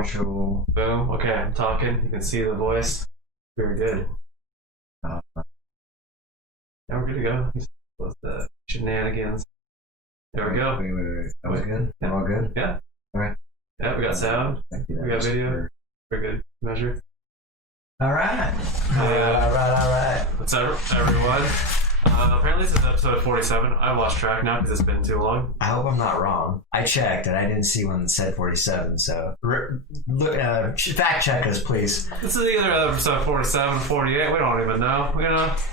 Official. Boom. Okay, I'm talking. You can see the voice. Very good. Uh, Now we're good to go. With the shenanigans. There we go. Wait. That was good? Yeah. We're all good? Yeah. All right. Yeah, we got sound. Thank you. We got video. Very good. Measure. All right. Yeah. All right. What's up, everyone? Apparently this is episode 47. I've lost track now because it's been too long. I hope I'm not wrong. I checked and I didn't see one that said 47, so fact check us, please. This is either episode 47 or 48. We don't even know.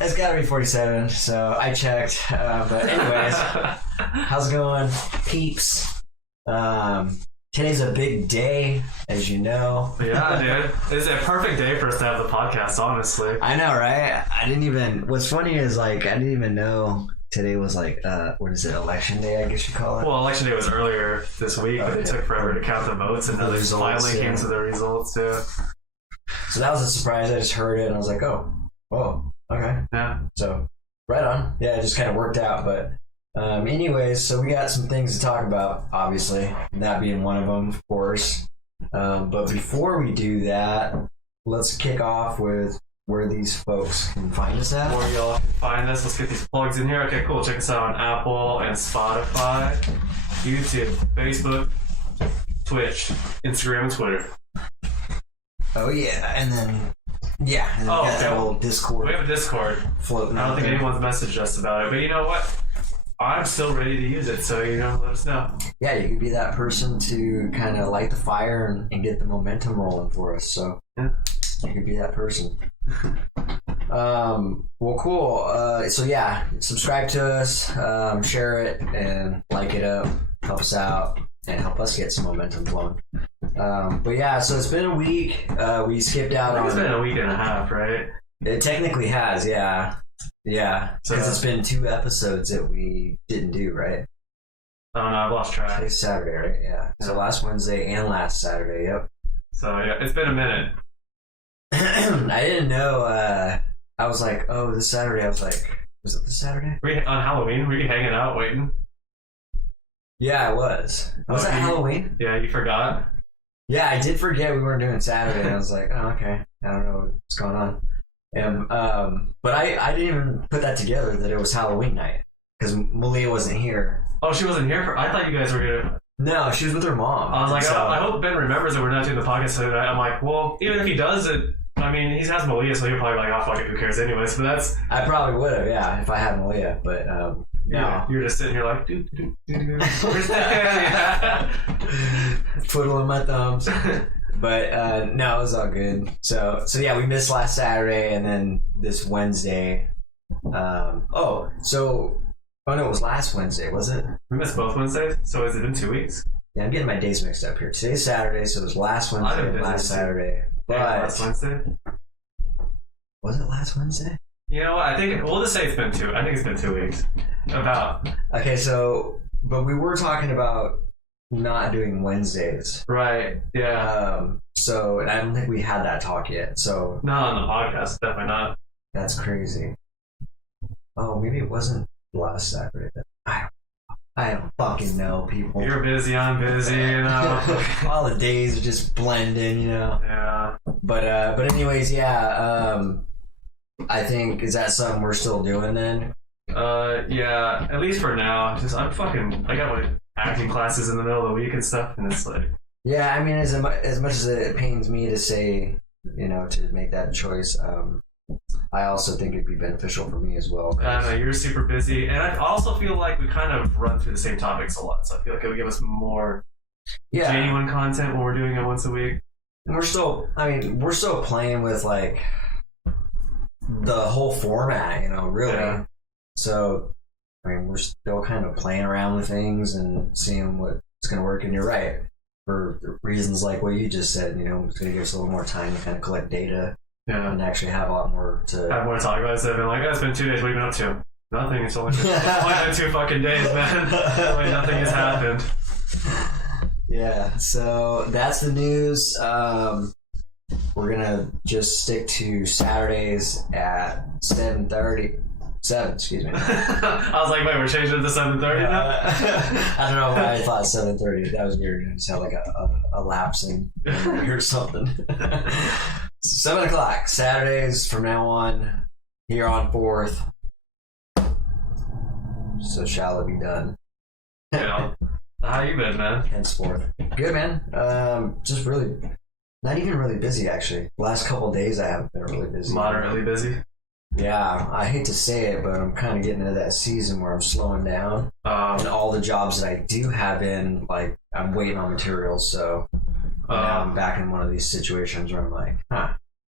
It's gotta be 47, so I checked. But anyways, how's it going, peeps? Today's a big day, as you know. Yeah, dude. It's a perfect day for us to have the podcast, honestly. I know, right? What's funny is, I didn't even know today was what is it, election day, I guess you call it? Well, election day was earlier this week, but it took forever to count the votes, and now they finally came to the results, too. So that was a surprise. I just heard it, and I was like, oh, okay. Yeah. So, right on. Yeah, it just kind of worked out, but anyways, so we got some things to talk about, obviously, that being one of them, of course. But before we do that, let's kick off with where these folks can find us at. Where y'all can find us. Let's get these plugs in here. Okay, cool. Check us out on Apple and Spotify, YouTube, Facebook, Twitch, Instagram, and Twitter. Oh, yeah. And then we got that little Discord. We have a Discord. Floating I don't think anyone's messaged us about it, but you know what? I'm still ready to use it, so, let us know. Yeah, you could be that person to kind of light the fire and get the momentum rolling for us, so yeah. You could be that person. Well, cool. So yeah, subscribe to us, share it, and like it up. Help us out, and help us get some momentum flowing. But yeah, so it's been a week. We skipped out on... It's been a week and a half, right? It technically has, yeah. Yeah, because it's been 2 episodes that we didn't do, right? Oh no, I've lost track. Today's Saturday, right? Yeah. So last Wednesday and last Saturday, yep. So yeah, it's been a minute. I didn't know, I was like, oh, this Saturday. I was like, was it this Saturday? On Halloween, were you hanging out waiting? Yeah, I was. Was that Halloween? Yeah, you forgot? Yeah, I did forget we weren't doing Saturday. And I was like, oh, okay. I don't know what's going on. And, but I didn't even put that together that it was Halloween night because Malia wasn't here. Oh, she wasn't here? I thought you guys were going to... No, she was with her mom. I was like, I hope Ben remembers that we're not doing the podcast today. I'm like, well, even if he does it, I mean, he has Malia, so he'll probably be like, oh, fuck it, who cares anyways. But that's... I probably would have, yeah, if I had Malia, but no. You're just sitting here like, twiddling my thumbs. But no, it was all good. So yeah, we missed last Saturday and then this Wednesday. Oh no, it was last Wednesday, was it? We missed both Wednesdays? So has it been 2 weeks? Yeah, I'm getting my days mixed up here. Today's Saturday, so it was last Wednesday and last Saturday. But last Wednesday? Was it last Wednesday? You know what? I think we'll just say it's been 2. I think it's been 2 weeks. About. Okay, but we were talking about not doing Wednesdays. Right, yeah. So, and I don't think we had that talk yet, so... Not on the podcast, definitely not. That's crazy. Oh, maybe it wasn't last Saturday. I don't fucking know, people. You're busy, I'm busy, All the days are just blending, Yeah. But anyways, yeah, I think, is that something we're still doing then? Yeah, at least for now. I got my acting classes in the middle of the week and stuff, and it's like... Yeah, I mean, as much as it pains me to say, to make that choice, I also think it'd be beneficial for me as well. I know, you're super busy, and I also feel like we kind of run through the same topics a lot, so I feel like it would give us more genuine content when we're doing it once a week. And we're still playing with, the whole format, really. Yeah. So, I mean, we're still kind of playing around with things and seeing what's going to work, and you're right. For reasons like what you just said, it's going to give us a little more time to kind of collect data. Yeah. And actually have a lot more to talk about. Instead of being like, it's been 2 days, what have you been up to? Nothing. It's only been 2 fucking days, man. Nothing has happened. Yeah, so that's the news. We're gonna just stick to Saturdays at 7:30. 7, excuse me. I was like, wait, we're changing it to 7:30 now? I don't know why I thought 7:30. That was weird. I just had like a lapse in or something. 7 o'clock, Saturdays from now on, here on 4th. So shall it be done. Yeah. How you been, man? Henceforth. Good, man. Just really, not even really busy, actually. Last couple of days I haven't been really busy. Moderately busy. Yeah, I hate to say it, but I'm kind of getting into that season where I'm slowing down. And all the jobs that I do have in, like, I'm waiting on materials, so now I'm back in one of these situations where I'm like, huh.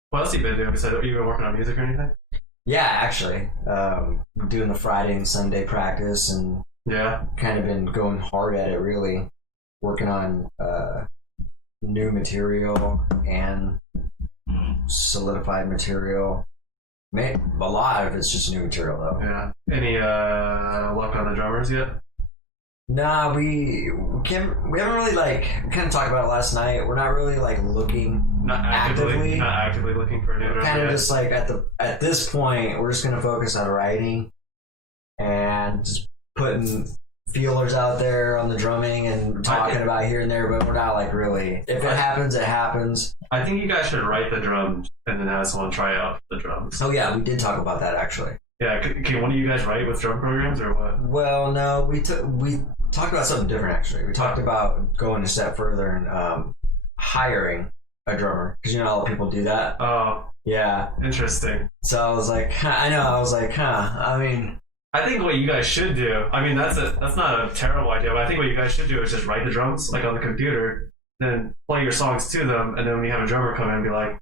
What else have you been doing? Besides, you been working on music or anything? Yeah, actually. Doing the Friday and Sunday practice and Yeah. kind of been going hard at it, really. Working on new material and solidified material. A lot of it's just new material, though. Yeah. Any luck on the drummers yet? Nah, we haven't really, like, we kind of talked about it last night. We're not really, like, looking Not actively looking for a new drummer. kind of yet. just like at this point, we're just gonna focus on writing and just putting feelers out there on the drumming and talking about here and there, but we're not like really. If it happens, it happens. I think you guys should write the drums and then have someone try out the drums. Oh yeah, we did talk about that actually. Yeah, can one of you guys write with drum programs or what? Well, no, we talked about something different actually. We talked about going a step further and hiring a drummer because you know a lot of people do that. Oh, Yeah. interesting. So I was like, I mean, I think what you guys should do, I mean, that's not a terrible idea, but I think what you guys should do is just write the drums, like on the computer, then play your songs to them, and then when you have a drummer come in and be like,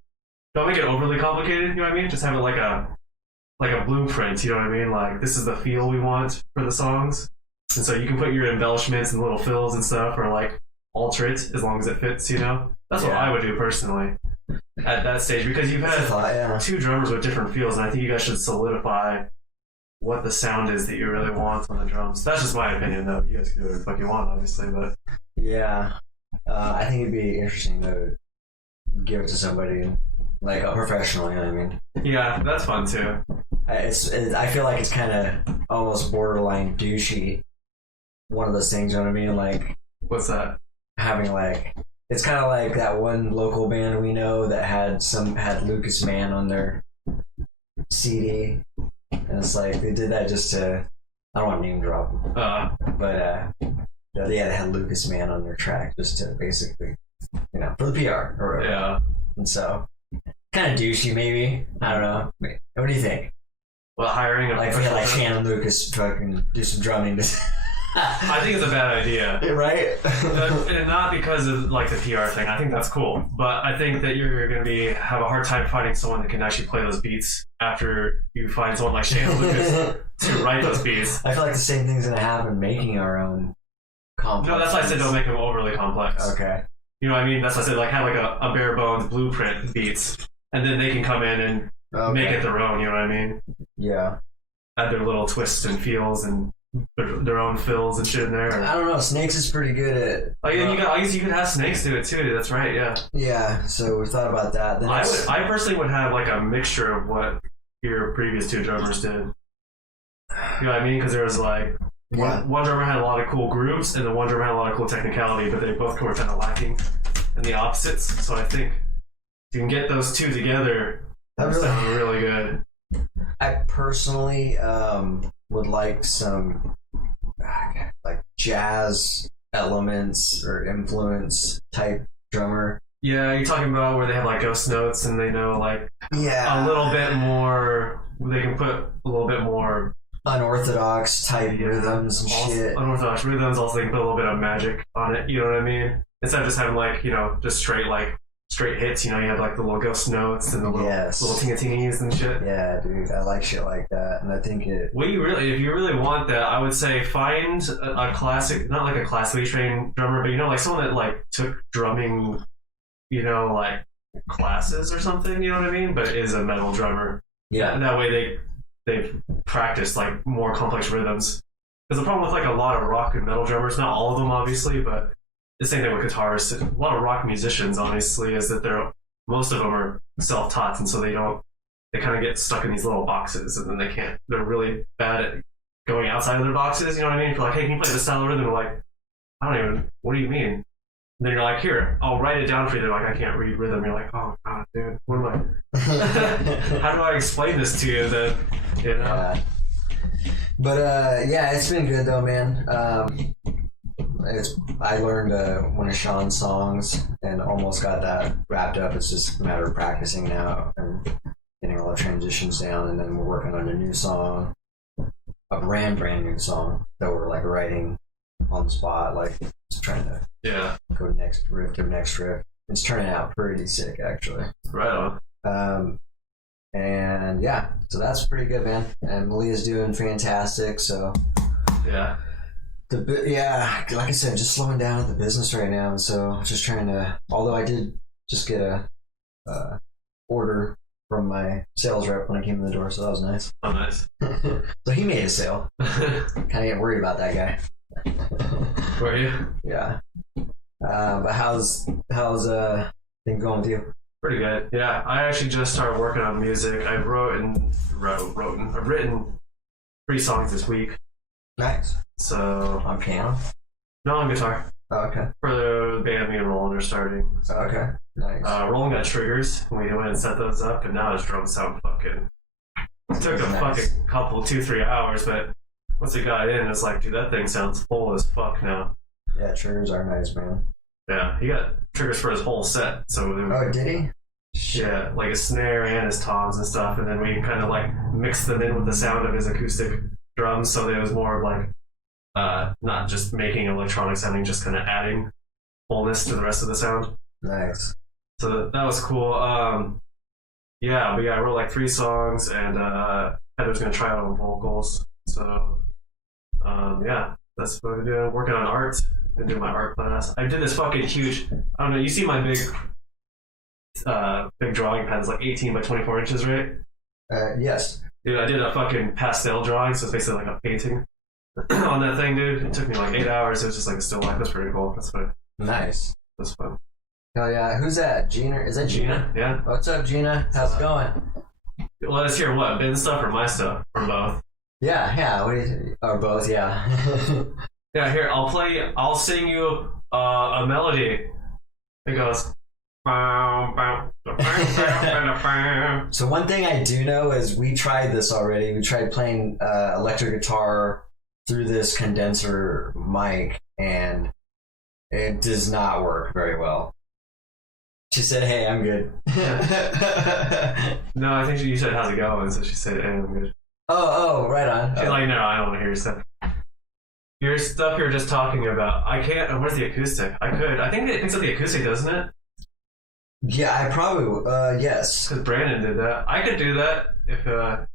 don't make it overly complicated, you know what I mean? Just have it like a blueprint, you know what I mean? Like, this is the feel we want for the songs. And so you can put your embellishments and little fills and stuff, or like alter it as long as it fits, you know? That's what I would do personally at that stage, because you've had two drummers with different feels, and I think you guys should solidify what the sound is that you really want on the drums. That's just my opinion, though. You guys can do whatever the fuck you want, obviously, but yeah. I think it'd be interesting to give it to somebody, like a professional, you know what I mean? yeah, that's fun too. I feel like it's kind of almost borderline douchey. One of those things, you know what I mean? Like, What's that? having like, it's kind of like that one local band we know that had Lucas Mann on their CD. And it's like, they did that just to, I don't want to name drop them, but they had Lucas Mann on their track just to basically, you know, for the PR or whatever. Yeah. And so, kind of douchey maybe. I don't know. What do you think? Well, hiring a Like, if we had like professional Shannon Lucas fucking do some drumming. I think it's a bad idea. Right? And not because of like the PR thing. I think that's cool, but I think that you're going to have a hard time finding someone that can actually play those beats after you find someone like Shannon Lucas to write those beats. I feel like the same thing's gonna happen making our own complex. No, that's why I said don't make them overly complex. Okay. You know what I mean? That's why I said like have like a bare bones blueprint beats, and then they can come in and make it their own. You know what I mean? Yeah. Add their little twists and feels and their own fills and shit in there. I don't know. Snakes is pretty good at. Like, and I guess you could have Snakes do it too. That's right. Yeah. Yeah. So we thought about that. Then I personally would have like a mixture of what your previous two drummers did. You know what I mean? Because there was like one drummer had a lot of cool grooves, and the one drummer had a lot of cool technicality, but they both were kind of lacking in the opposites. So I think if you can get those two together, that sounds really good. I personally would like some like jazz elements or influence type drummer. Yeah, you're talking about where they have like ghost notes and they know like a little bit more. They can put a little bit more unorthodox type rhythms and shit. Unorthodox rhythms. Also, they can put a little bit of magic on it. You know what I mean? Instead of just having like just straight hits. You have like the little ghost notes and the little tingatinies and shit. Yeah, dude, I like shit like that, and I think it. If you really want that, I would say find a classic, not like a classically trained drummer, but like someone that like took drumming, like classes or something. You know what I mean? But is a metal drummer. Yeah. And that way they've practiced like more complex rhythms. Because the problem with like a lot of rock and metal drummers, not all of them obviously, but the same thing with guitarists. A lot of rock musicians, honestly, is that most of them are self-taught, and so they don't they kind of get stuck in these little boxes, and then they're really bad at going outside of their boxes, you know what I mean? If you're like, hey, can you play this style of rhythm? They're like, what do you mean? And then you're like, here, I'll write it down for you. They're like, I can't read rhythm. You're like, oh god, dude, what am I? How do I explain this to you? That you know. Yeah. But yeah, it's been good though, man. I learned one of Sean's songs and almost got that wrapped up. It's just a matter of practicing now and getting all the transitions down, and then we're working on a new song, a brand new song that we're like writing on the spot, like just trying to go next riff to next riff. It's turning out pretty sick, actually. Right on. And yeah, so that's pretty good, man. And Malia's doing fantastic. So yeah. Like I said, just slowing down at the business right now, and so just trying to. Although I did just get a order from my sales rep when I came in the door, so that was nice. Oh, nice. So he made a sale. Kind of get worried about that guy. Were you? Yeah. But how's thing going with you? Pretty good. Yeah, I actually just started working on music. I've written 3 songs this week. Nice. So on piano? No, on guitar. Oh, okay. For the band me and Roland are starting. So, okay. Nice. Roland got triggers. We went and set those up, and now his drums sound fucking. It took a fucking couple, 2-3 hours, but once it got in, it's like, dude, that thing sounds full as fuck now. Yeah, triggers are nice, man. Yeah, he got triggers for his whole set. So oh, did he? Yeah, like his snare and his toms and stuff, and then we kind of like mixed them in with the sound of his acoustic drums, so that it was more of like not just making electronic sounding, just kind of adding fullness to the rest of the sound. Nice. So that was cool. Yeah, but yeah, I wrote like 3 songs, and Heather's gonna try out on vocals. So yeah, that's what I'm doing. Working on art. Been doing my art class. I did this fucking huge. I don't know. You see my big drawing pad. It's like 18 by 24 inches, right? Yes. Dude, I did a fucking pastel drawing, so it's basically like a painting on that thing, dude. It took me like 8 hours. It was just like a still life. That's pretty cool. That's fun. Nice. That's fun. Hell yeah. Who's that? Gina? Is that Gina? Yeah. What's up, Gina? How's it going? Let us hear what? Ben's stuff or my stuff? Or both? Yeah. What do you, or both, yeah. Yeah, here, I'll sing you a melody. It goes. So one thing I do know is we tried this already. We tried playing electric guitar through this condenser mic, and it does not work very well. She said, "Hey, I'm good." No, I think you said, "How's it going?" So she said, "Hey, I'm good." Oh, right on. She's like, "No, I don't want to hear your stuff." Your stuff you're just talking about. I can't. Where's the acoustic? I could. I think it picks up the acoustic, doesn't it? Yeah, I probably. Yes. Because Brandon did that. I could do that if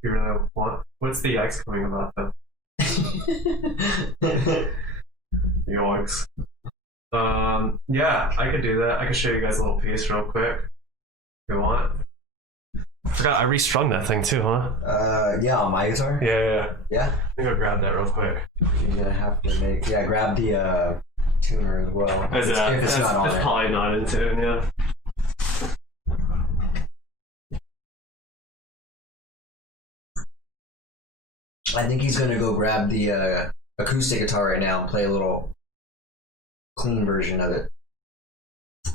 you really want. What's the yikes coming about though? Yikes. Yeah, I could do that. I could show you guys a little piece real quick if you want. I forgot I restrung that thing too, huh? Yeah, on my guitar. Yeah. Yeah. Let me go grab that real quick. You're gonna have to grab the tuner as well. If it's not on, it's probably not in tune. Yeah. I think he's gonna go grab the acoustic guitar right now and play a little clean version of it.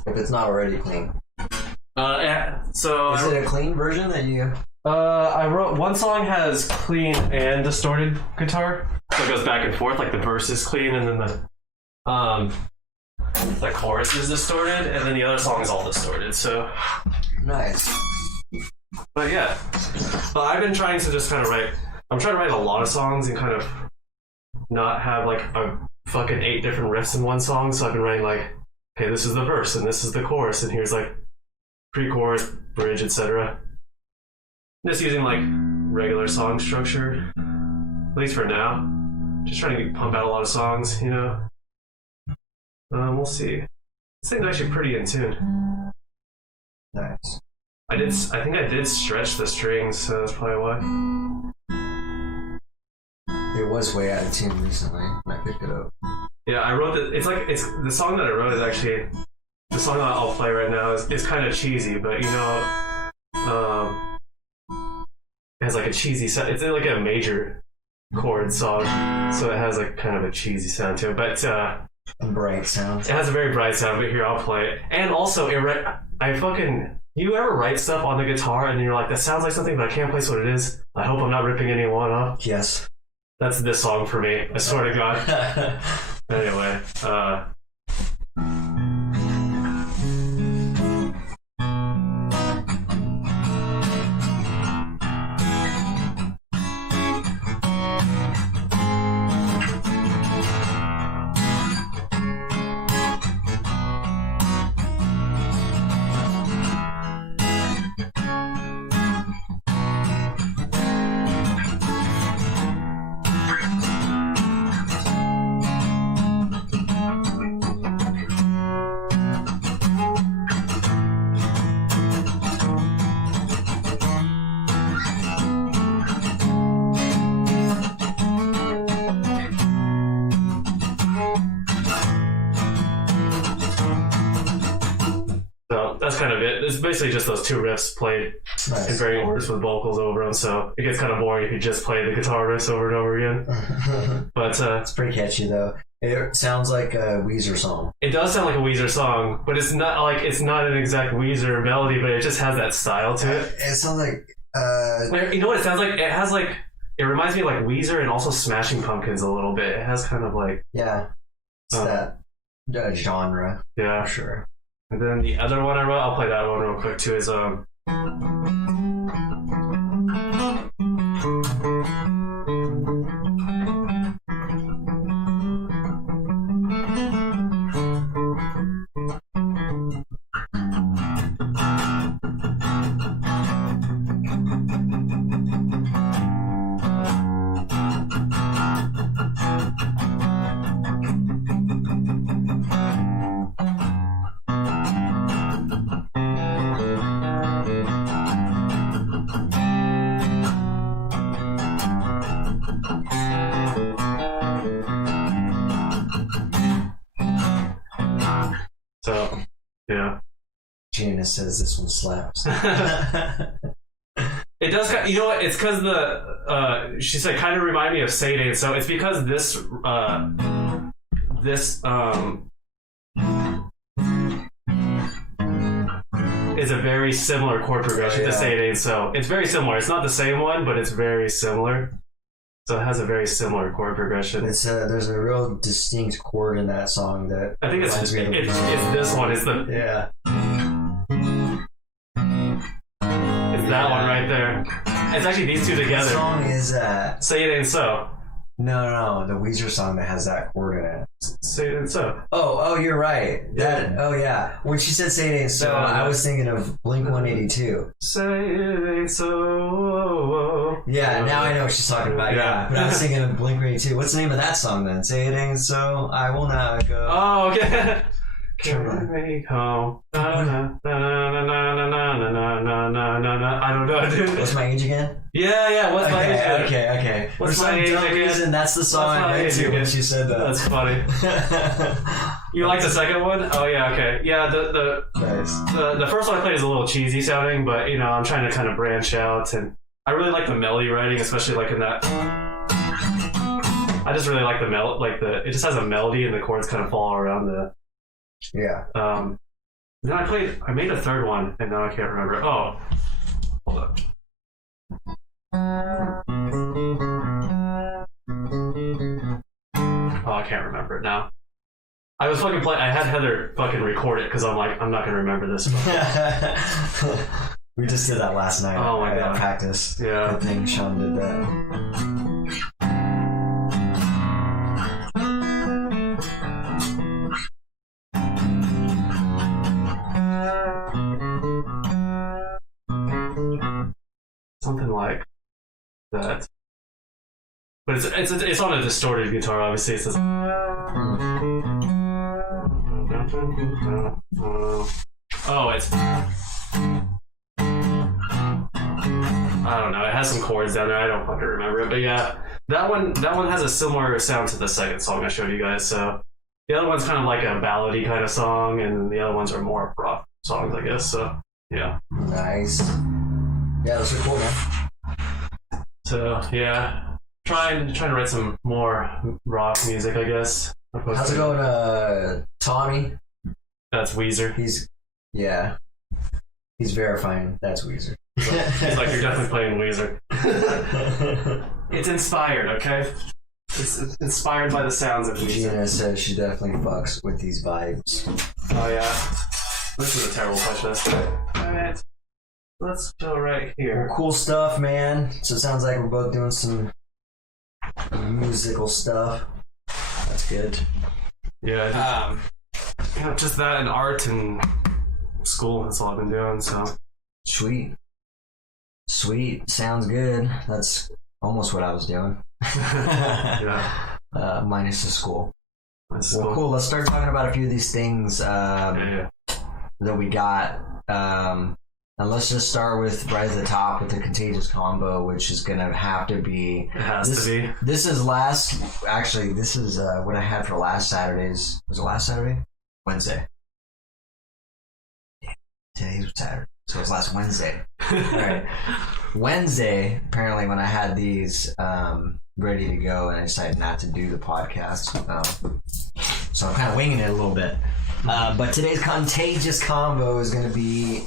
If it's not already clean. Yeah. So is it a clean version that you? I wrote one song has clean and distorted guitar, so it goes back and forth. Like the verse is clean, and then the chorus is distorted, and then the other song is all distorted. So nice. But yeah, but I've been trying to just kind of write. I'm trying to write a lot of songs and kind of not have like a fucking 8 different riffs in one song. So I've been writing like, okay, this is the verse and this is the chorus, and here's like pre-chorus, bridge, etc. Just using like regular song structure, at least for now. Just trying to pump out a lot of songs, you know. We'll see. This thing's actually pretty in tune. Nice. I think I did stretch the strings, so that's probably why. It was way out of tune recently when I picked it up. Yeah, I wrote it. It's the song that I wrote is actually the song that I'll play right now is kind of cheesy, but you know, It has like a cheesy sound. It's like a major chord song, so it has like kind of a cheesy sound to it. But bright sound. it has a very bright sound. But here, I'll play it. And also, you ever write stuff on the guitar and then you're like, that sounds like something, but I can't place what it is. I hope I'm not ripping anyone off. Yes. That's this song for me. I swear to God. Anyway. So that's kind of it. It's basically just those two riffs played in varying orders with vocals over them. So it gets kind of boring if you just play the guitar riffs over and over again. But it's pretty catchy though. It sounds like a Weezer song. It does sound like a Weezer song, but it's not an exact Weezer melody, but it just has that style to it. It sounds like you know what it sounds like? It reminds me of like Weezer and also Smashing Pumpkins a little bit. It has kind of like it's that genre. Yeah, for sure. And then the other one I wrote, I'll play that one real quick too, is so yeah. Jana says this one slaps. It does. You know what? It's because she said kind of remind me of Say It Ain't So. It's because this is a very similar chord progression to Say It Ain't So. It's very similar. It's not the same one, but it's very similar. So it has a very similar chord progression. It's there's a real distinct chord in that song that I think it's this one. It's the It's that one right there. It's actually these two together. What song is that? Say It Ain't So. No, the Weezer song that has that chord in it. Say It Ain't So. Oh, you're right. Yeah. When she said "Say It Ain't So," I was thinking of Blink-182. Say it ain't so. Yeah, now I know what she's talking about. Yeah, but I was thinking of Blink-182. What's the name of that song then? "Say It Ain't So, I Will Not Go." Oh, okay. Carry me home. I don't know, dude. What's my age again? Yeah. What's my age again? Okay. What's For some my age dumb again? reason, that's the song I went to when she said that. That's funny. You like the second one? Oh yeah, okay. Yeah, Nice. the first one I played is a little cheesy sounding, but you know I'm trying to kind of branch out, and I really like the melody writing, especially like in that. I just really like it just has a melody and the chords kind of fall around the. Yeah. Then I made a third one, and now I can't remember. Oh, hold up. Oh, I can't remember it now. I was fucking I had Heather fucking record it because I'm like, I'm not gonna remember this. We just did that last night. Oh my god. Practice. Yeah. I think Sean did that. Something like that. But it's on a distorted guitar, obviously. It says. Oh, it's. I don't know. It has some chords down there. I don't fucking remember it, but yeah, that one has a similar sound to the second song I showed you guys. So the other one's kind of like a ballady kind of song, and the other ones are more rock songs, I guess. So yeah. Nice. Yeah, those are cool, man. So yeah, trying to write some more rock music, I guess. How's it going, Tommy? That's Weezer. He's verifying that's Weezer. He's like, you're definitely playing Weezer. It's inspired, okay? It's inspired by the sounds of Weezer. Gina says she definitely fucks with these vibes. Oh yeah. This is a terrible question. Alright. Let's go right here. Well, cool stuff, man. So it sounds like we're both doing some musical stuff. That's good. Yeah. Just that and art and school. That's all I've been doing. So Sweet. Sounds good. That's almost what I was doing. yeah. Minus the school. That's Well, cool. Let's start talking about a few of these things Yeah. that we got. And let's just start with right at the top with the Contagious combo, which is gonna have to be. It has to be. This is what I had for last Saturday's. Was it last Saturday? Wednesday. Today was Saturday, so it was last Wednesday. All right. Wednesday, apparently, when I had these ready to go, and I decided not to do the podcast, so I'm kind of winging it a little bit. But today's Contagious combo is going to be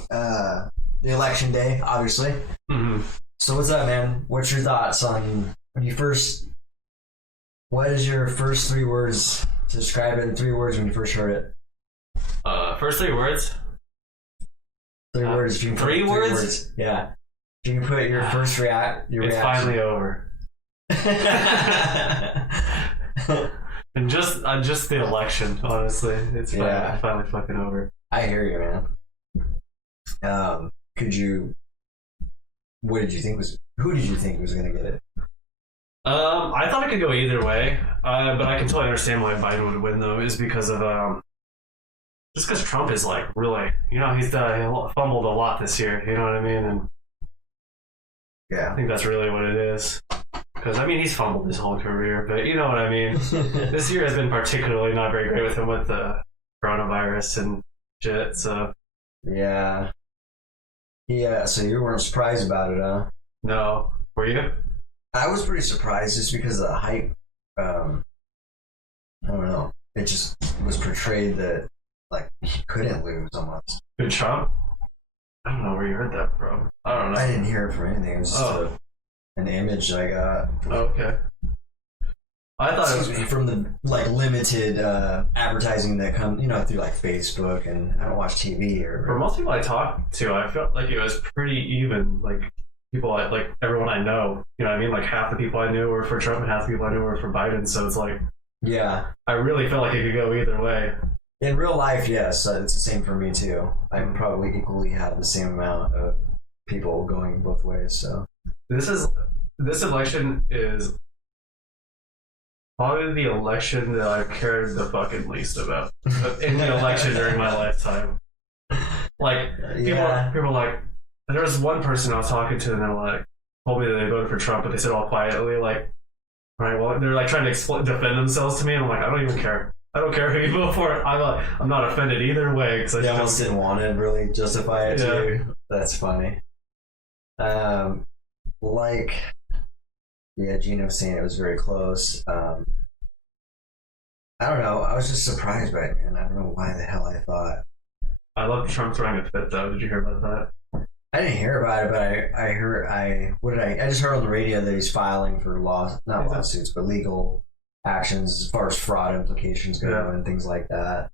the election day, obviously. Mm-hmm. So what's up, man? What's your thoughts on what is your first 3 words to describe it in 3 words when you first heard it? First 3 words. 3 words. You can put 3 words? Yeah. You can put your first your It's reaction. finally over. And just the election, honestly. It's finally fucking over. I hear you, man. Who did you think was going to get it? I thought it could go either way, but I can totally understand why Biden would win, though, is because of just because Trump is like really, he's fumbled a lot this year, you know what I mean? And Yeah. I think that's really what it is. Because, he's fumbled his whole career, but you know what I mean? This year has been particularly not very great with him with the coronavirus and shit, so. Yeah. Yeah, so you weren't surprised about it, huh? No. Were you? I was pretty surprised just because of the hype. I don't know. It just was portrayed that, like, he couldn't lose almost. Who, Trump? I don't know where you heard that from. I don't know. I didn't hear it from anything. It was just an image I got. Okay. I thought it was from the limited advertising that comes, through like Facebook, and I don't watch TV for most people I talked to, I felt like it was pretty even. Like people, like everyone I know, you know what I mean? Like half the people I knew were for Trump, and half the people I knew were for Biden. So it's like, yeah, I really felt like it could go either way. In real life, yes, it's the same for me too. I probably equally have the same amount of people going both ways. So this election is probably the election that I've cared the fucking least about in the election during my lifetime. Like people are like, there was one person I was talking to, and they're like, told me that they voted for Trump, but they said all quietly, like, all right, well, they're like trying to defend themselves to me, and I'm like, I don't even care. I don't care who you vote for. I'm not offended either way. Because I almost didn't want to really justify it too. That's funny. Gina was saying it was very close. I don't know. I was just surprised by it, man. I don't know why the hell I thought. I love Trump throwing a fit, though. Did you hear about that? I didn't hear about it, but I just heard on the radio that he's filing for lawsuits, but legal actions as far as fraud implications go and things like that.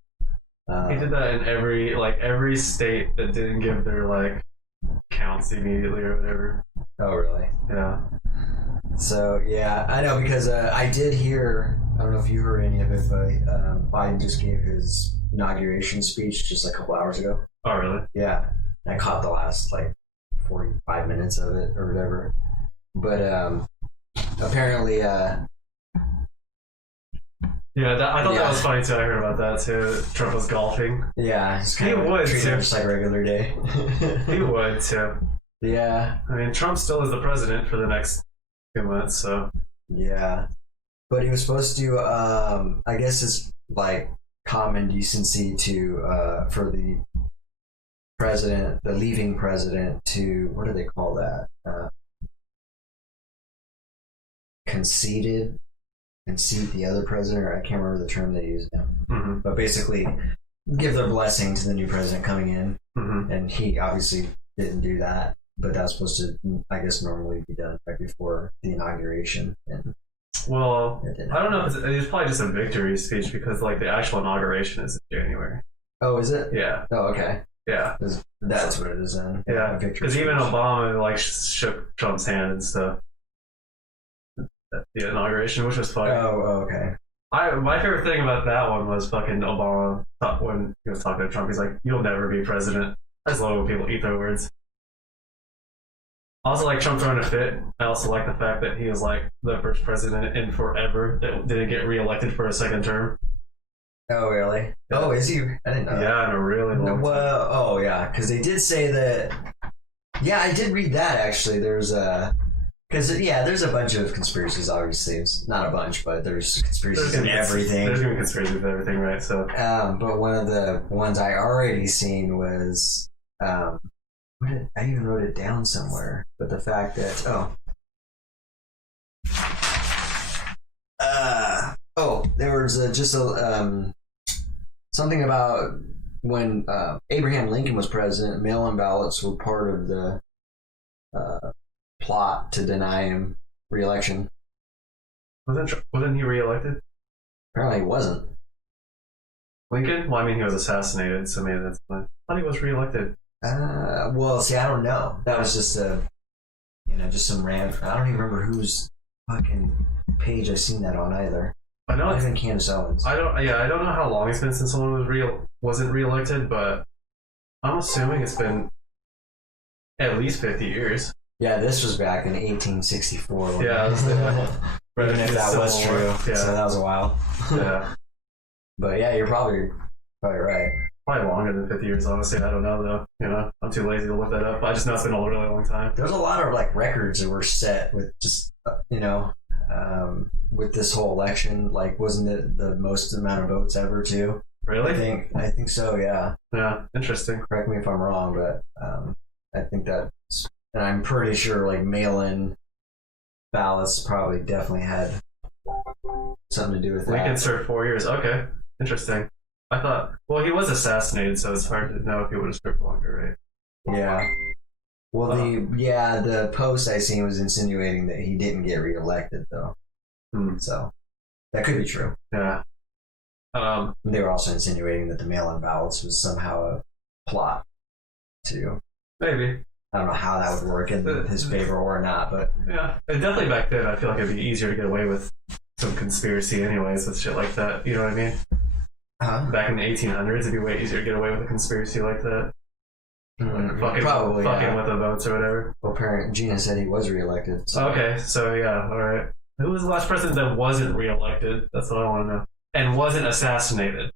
He did that in every state that didn't give their counts immediately or whatever. Oh, really? Yeah. So yeah, I know because I did hear. I don't know if you heard any of it, but Biden just gave his inauguration speech just a couple hours ago. Oh, really? Yeah, I caught the last 45 minutes of it or whatever. But apparently. Yeah, I thought that was funny too. I heard about that too. Trump was golfing. Yeah, he would too. Just like regular day. He would too. Yeah. Trump still is the president for the next few months, so. Yeah, but he was supposed to. I guess it's common decency to for the president, the leaving president, to what do they call that? concede the other president, or I can't remember the term they used now. Mm-hmm. But basically give their blessing to the new president coming in. Mm-hmm. And he obviously didn't do that, but that's supposed to, I guess, normally be done right before the inauguration. And Well, it didn't I don't know happen. if it's probably just a victory speech because like the actual inauguration is in January. Oh, is it? Yeah, Oh, okay. yeah, That's what it is then. yeah. A victory Because even speech. Obama like shook Trump's hand and stuff at the inauguration, which was funny. Oh, okay. My favorite thing about that one was fucking Obama when he was talking to Trump. He's like, "You'll never be president." I just love when people eat their words. I also like Trump throwing a fit. I also like the fact that he was like the first president in forever that didn't get reelected for a second term. Oh, really? Oh, is he? I didn't know. Yeah, in a really long time. Well, oh, yeah, because they did say that. Yeah, I did read that actually. There's there's a bunch of conspiracies. Obviously, it's not a bunch, but there's conspiracies in everything. There's gonna be conspiracies with everything, right? So But one of the ones I already seen was I even wrote it down somewhere. But the fact that there was just a something about when Abraham Lincoln was president, mail-in ballots were part of the plot to deny him re-election. wasn't he reelected? Apparently, he wasn't. Lincoln? Well, I mean, he was assassinated, so maybe that's fine. I thought he was reelected. Well, see, I don't know. That was just just some random. I don't even remember whose fucking page I seen that on either. I know. Not even Candace Owens. I don't know how long it's been since someone wasn't reelected, but I'm assuming it's been at least 50 years. Yeah, this was back in 1864. Yeah, Even if that was Civil true. War. Yeah. So that was a while. Yeah, But yeah, you're probably right. probably longer than 50 years. Honestly, I don't know though. I'm too lazy to look that up. I just know it's been a really long time. There's a lot of like records that were set with just with this whole election. Like, wasn't it the most amount of votes ever too? Really? I think so. Yeah. Yeah. Interesting. Correct me if I'm wrong, but I think that's, and I'm pretty sure like mail-in ballots probably definitely had something to do with that. Lincoln served 4 years. Okay. Interesting. I thought. Well, he was assassinated, so it's hard to know if he would have served longer, right? Yeah. Well, the post I seen was insinuating that he didn't get reelected though. So that could be true. Yeah. They were also insinuating that the mail-in ballots was somehow a plot too. Maybe. I don't know how that would work in his favor or not, but Yeah. And definitely back then, I feel like it'd be easier to get away with some conspiracy, anyways, with shit like that. You know what I mean? Back in the 1800s, it'd be way easier to get away with a conspiracy like that. Probably fucking with the votes or whatever. Well, apparently Gina said he was reelected. So. Okay, so yeah, all right. Who was the last president that wasn't reelected? That's what I want to know. And wasn't assassinated.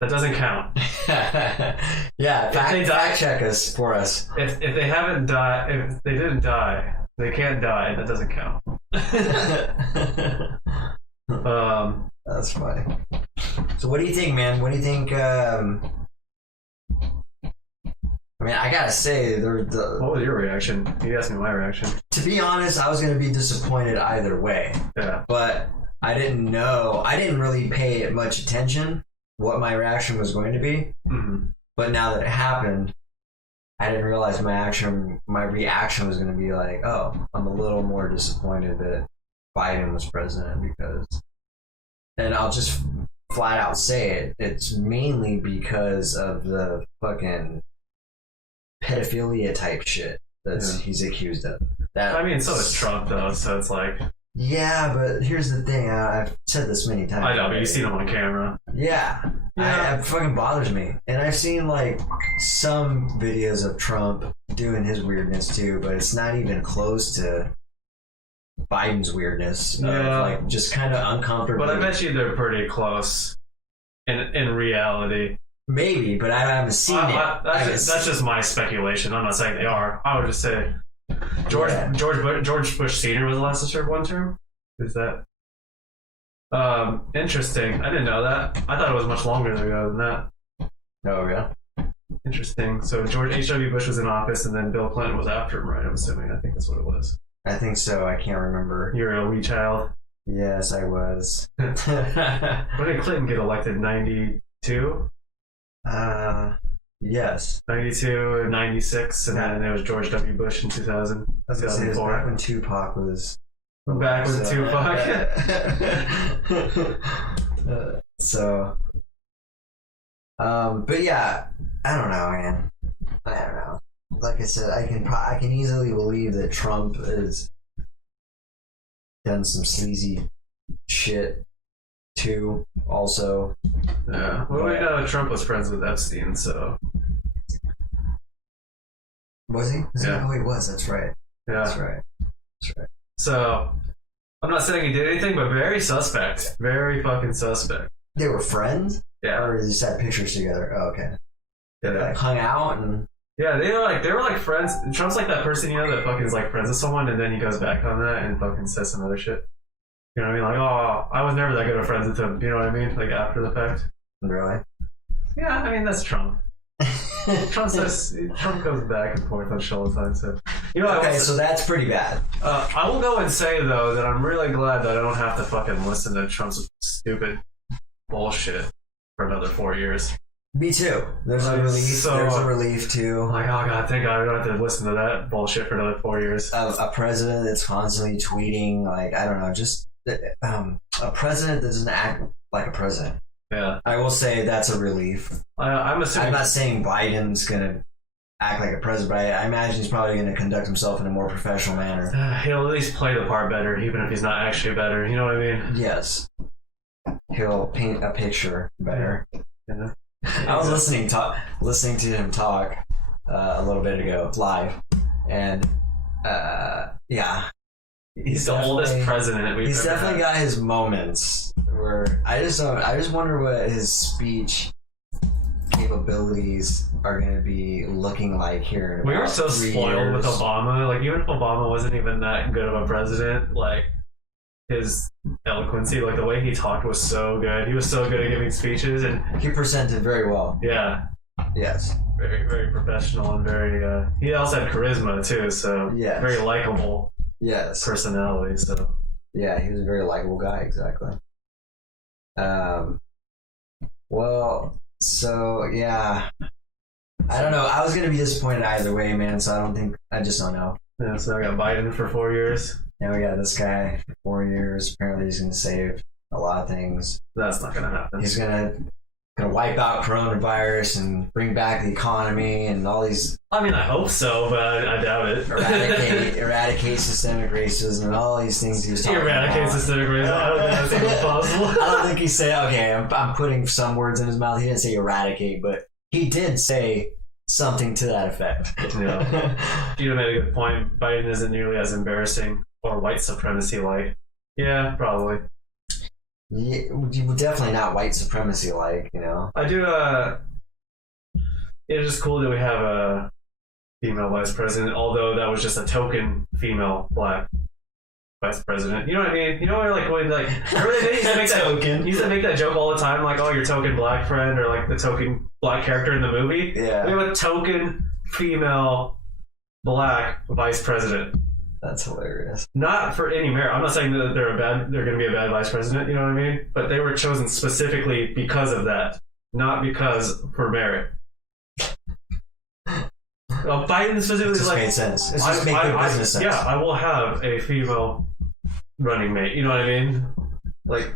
That doesn't count. Yeah, they fact check us for us. If they haven't died, if they didn't die, they can't die. That doesn't count. That's funny. So what do you think, man? What do you think? I mean, I gotta say, what was your reaction? You asked me my reaction. To be honest, I was gonna be disappointed either way. Yeah. But I didn't know. I didn't really pay much attention what my reaction was going to be. Mm-hmm. But now that it happened, I didn't realize my reaction was going to be like, oh, I'm a little more disappointed that Biden was president because, and I'll just flat out say it, it's mainly because of the fucking pedophilia type shit that he's accused of. I mean, so is Trump though, so it's like. Yeah, but here's the thing. I've said this many times. I know, but you've seen him on camera. Yeah. It fucking bothers me. And I've seen like some videos of Trump doing his weirdness too, but it's not even close to Biden's weirdness. Yeah. Like just kind of uncomfortable. But I bet you they're pretty close in reality. Maybe, but I haven't seen it. That's just my speculation. I'm not saying they are. I would just say George Bush Sr. was the last to serve one term. Is that interesting? I didn't know that. I thought it was much longer ago than that. Oh yeah. Interesting. So George H.W. Bush was in office, and then Bill Clinton was after him, right? I'm assuming. I think that's what it was. I think so. I can't remember. You're a wee child. Yes, I was. When did Clinton get elected? 92? Yes. 92 and 96, and then there was George W. Bush in 2000. I was gonna say it was 2004. back when Tupac was. Back with Tupac. But yeah, I don't know, man. I don't know. Like I said, I can easily believe that Trump has done some sleazy shit too. Also, Yeah. Well, we know Trump was friends with Epstein, so was he? Yeah. Oh, he was. That's right. yeah. That's right. That's right. So I'm not saying he did anything, but very suspect. Very fucking suspect. They were friends, Yeah. or they just had pictures together. Oh, okay. They Yeah. like hung out and. Yeah, they were like friends. Trump's like that person, you know, that fucking is like friends with someone and then he goes back on that and fucking says some other shit. You know what I mean? Like, oh, I was never that good of friends with him. You know what I mean? Like after the fact. Really? Yeah, I mean that's Trump. Trump goes back and forth on show all the time. So you know, Okay, so that's pretty bad. I will go and say though that I'm really glad that I don't have to fucking listen to Trump's stupid bullshit for another 4 years. Me too. There's a relief. So- There's a relief too. I'm like, oh god, thank God I don't have to listen to that bullshit for another 4 years. A president that's constantly tweeting, like, I don't know, just a president that doesn't act like a president. Yeah, I will say that's a relief. I'm assuming. I'm not saying Biden's gonna act like a president, but I imagine he's probably gonna conduct himself in a more professional manner. He'll at least play the part better, even if he's not actually better. You know what I mean? Yes, he'll paint a picture better. Yeah. I was listening to him talk a little bit ago live, and yeah, He's the oldest president we've he's ever definitely had. got his moments where I just wonder what his speech capabilities are going to be looking like here in We were about so 3 spoiled with years. Obama. Like, even if Obama wasn't even that good of a president, like, his eloquency, like, the way he talked was so good. He was so good at giving speeches, and He presented very well. yeah, Yes. very, very professional and very, he also had charisma, too, so Yes. very likable Yes. personality, so. Yeah, he was a very likable guy. Exactly. Well, so yeah, I don't know. I was gonna be disappointed either way, man. So I just don't know. Yeah, so I got Biden for 4 years. Now we got this guy for 4 years. Apparently, he's gonna save a lot of things. That's not gonna happen. He's gonna wipe out coronavirus and bring back the economy and all these I mean, I hope so, but I doubt it. eradicate systemic racism and all these things he was talking Eradicate about. systemic racism. I don't think that's even possible. I don't think he said, okay, I'm putting some words in his mouth. He didn't say eradicate, but he did say something to that effect. Yeah. You made a good point. Biden isn't nearly as embarrassing or white supremacy like. Yeah, probably. Yeah, definitely not white supremacy like, you know. I do, it's just cool that we have a female vice president, although that was just a token female black vice president. You know what I mean? You know, like when remember they used to make that Token. he used to make that joke all the time, like, oh, your token black friend, or like the token black character in the movie. Yeah. We have a token female black vice president. That's hilarious. Not for any merit. I'm not saying that they're going to be a bad vice president. You know what I mean? But they were chosen specifically because of that, not because for merit. Biden It specifically just like made sense. It's just make good business sense. yeah, I will have a female running mate. You know what I mean? Like,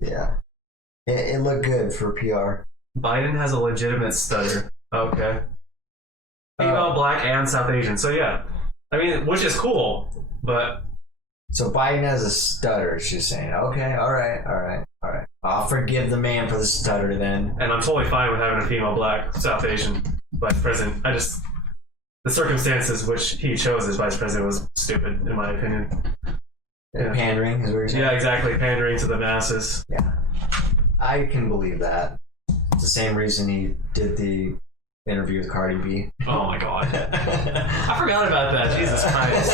Yeah. It looked good for PR. Biden has a legitimate stutter. Okay. Female, black, and South Asian. So yeah, I mean, which is cool, but So Biden has a stutter, she's saying. Okay, all right. I'll forgive the man for the stutter then. and I'm totally fine with having a female, black, South Asian vice president. The circumstances which he chose as vice president was stupid, in my opinion. Yeah. Pandering is what you're saying? Yeah, exactly. Pandering to the masses. Yeah. I can believe that. It's the same reason he did the interview with Cardi B. Oh my god. I forgot about that. Jesus Christ.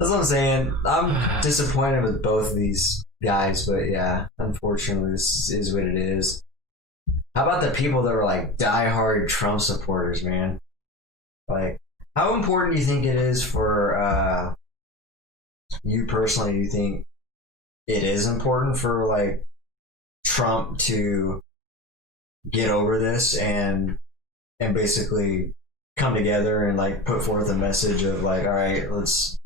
That's what I'm saying. I'm disappointed with both of these guys, but yeah, unfortunately, this is what it is. How about the people that were like diehard Trump supporters, man? Like, How important do you think it is for you personally? Do you think it is important for like Trump to get over this and basically come together and like put forth a message of like, all right, let's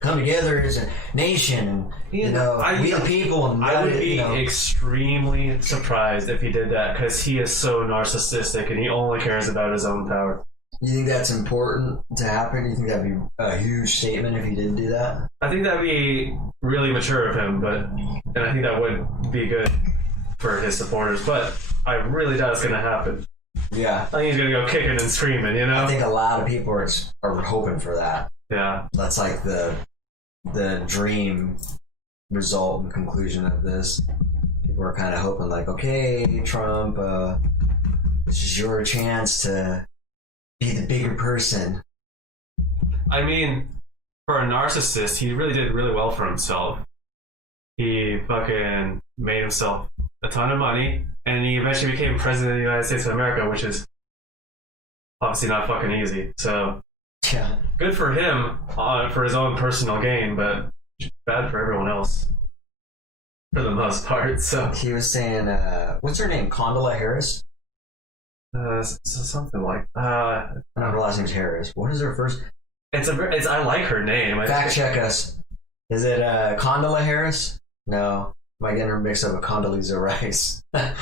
come together as a nation, we the people. And I would be extremely surprised if he did that, because he is so narcissistic and he only cares about his own power. You think that's important to happen? Do you think that'd be a huge statement if he didn't do that? I think that'd be really mature of him, and I think that would be good for his supporters, but I really doubt it's going to happen. Yeah. I think he's going to go kicking and screaming, you know? I think a lot of people are hoping for that. Yeah. That's like the dream result and conclusion of this. People are kind of hoping like, okay, Trump, this is your chance to be the bigger person. I mean, for a narcissist, he really did really well for himself. He fucking made himself a ton of money, and he eventually became president of the United States of America, which is obviously not fucking easy. So, yeah, good for him for his own personal gain, but bad for everyone else for the most part. So he was saying, what's her name? Condola Harris? Something like I know her last name's Harris. What is her first? I like her name. Fact check us. Is it Condola Harris? No. Am I getting her mixed up with Condoleezza Rice? It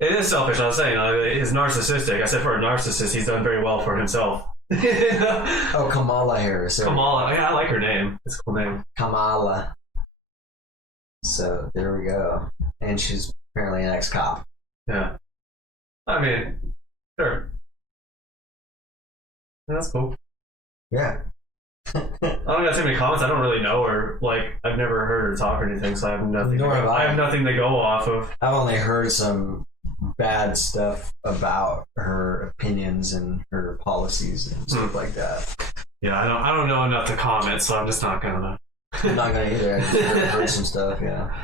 is selfish. I was saying he's narcissistic. I said for a narcissist, he's done very well for himself. Oh, Kamala Harris. Kamala. Yeah, I like her name. It's a cool name. Kamala. So there we go. And she's apparently an ex-cop. Yeah. I mean, sure. That's cool. Yeah. I don't got too many comments. I don't really know her. Like, I've never heard her talk or anything, so I have nothing. I have nothing to go off of. I've only heard some bad stuff about her opinions and her policies and stuff like that. Yeah, I don't know enough to comment, so I'm just not gonna. I'm not gonna either. I just heard some stuff. Yeah.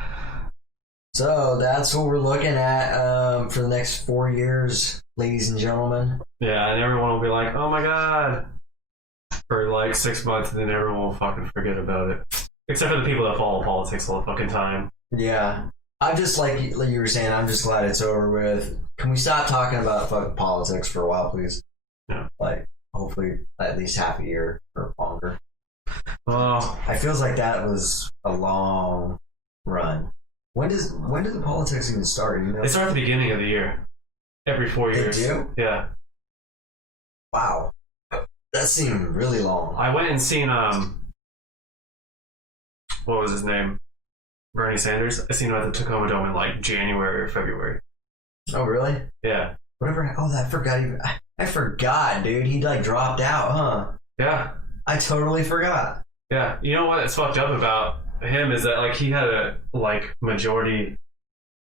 So that's what we're looking at for the next 4 years, ladies and gentlemen. Yeah, and everyone will be like, "Oh my god." For like 6 months, and then everyone will fucking forget about it. Except for the people that follow politics all the fucking time. Yeah. I'm just like you were saying, I'm just glad it's over with. Can we stop talking about fucking politics for a while, please? Yeah. Like, hopefully at least half a year or longer. Oh. I feels like that was a long run. When did the politics even start? You know? They start at the beginning of the year. Every 4 years. They do? Yeah. Wow. That seemed really long. I went and seen what was his name? Bernie Sanders. I seen him at the Tacoma Dome in like January or February. Oh really? Yeah. Whatever. Oh, I forgot, dude. He like dropped out, huh? Yeah. I totally forgot. Yeah. You know what's fucked up about him is that like he had a like majority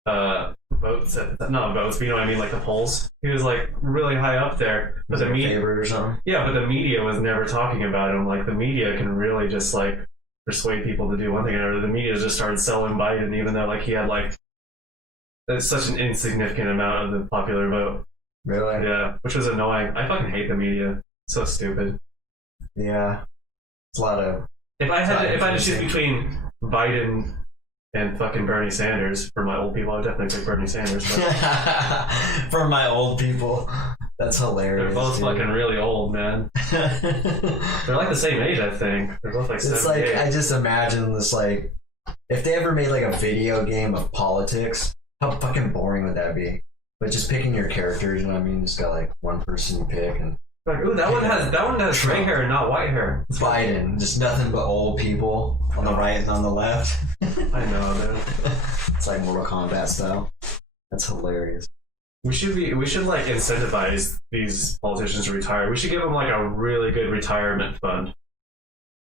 votes, not votes, but you know what I mean, like the polls. He was like really high up there, but the media favorite or something. Yeah, but the media was never talking about him. Like the media can really just like persuade people to do one thing or another. The media just started selling Biden, even though like he had like such an insignificant amount of the popular vote. Really? Yeah, which was annoying. I fucking hate the media. So stupid. Yeah, it's a lot of. If I had to choose between Biden and fucking Bernie Sanders, for my old people, I would definitely pick Bernie Sanders. For my old people, that's hilarious. They're both fucking really old, man. They're like the same age, I think. They're both like. It's like I just imagine this like, if they ever made like a video game of politics, how fucking boring would that be? But just picking your characters, you know what I mean? Just got like one person you pick and. Like, ooh, that one has gray hair and not white hair. Biden, just nothing but old people on the right and on the left. I know, dude. It's like Mortal Kombat style. That's hilarious. We should like incentivize these politicians to retire. We should give them like a really good retirement fund.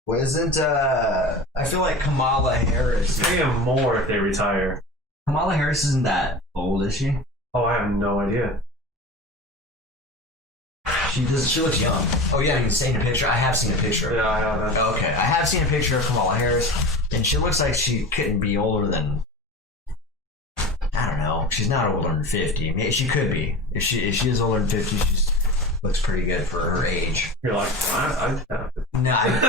Well, I feel like Kamala Harris. Pay them more if they retire. Kamala Harris isn't that old, is she? Oh, I have no idea. She looks young. Oh yeah, you've seen a picture. I have seen a picture. Yeah, I have. Okay, I have seen a picture of Kamala Harris, and she looks like she couldn't be older than. I don't know. She's not older than 50. Maybe she could be. If she is older than 50, she's looks pretty good for her age. You're like, I'd tap it. No, I'm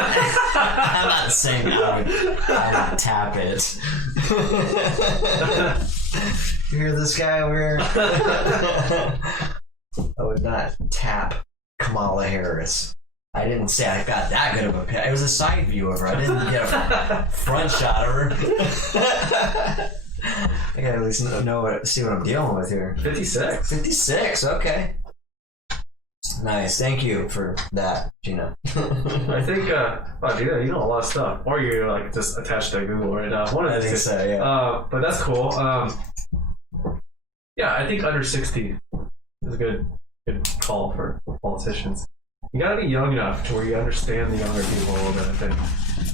not saying I would tap it. You hear this guy over here? I would not tap Kamala Harris. I didn't say I got that good of a pic. It was a side view of her. I didn't get a front shot of her. I gotta at least see what I'm dealing with here. 56. 56, okay. Nice, thank you for that, Gina. I think, wow, dude, you know a lot of stuff. Or you're like just attached to Google right now. One of I the think two. so, yeah. But that's cool. Yeah, I think under 60 is a good call for politicians. You gotta be young enough to where you understand the younger people a little bit, I think.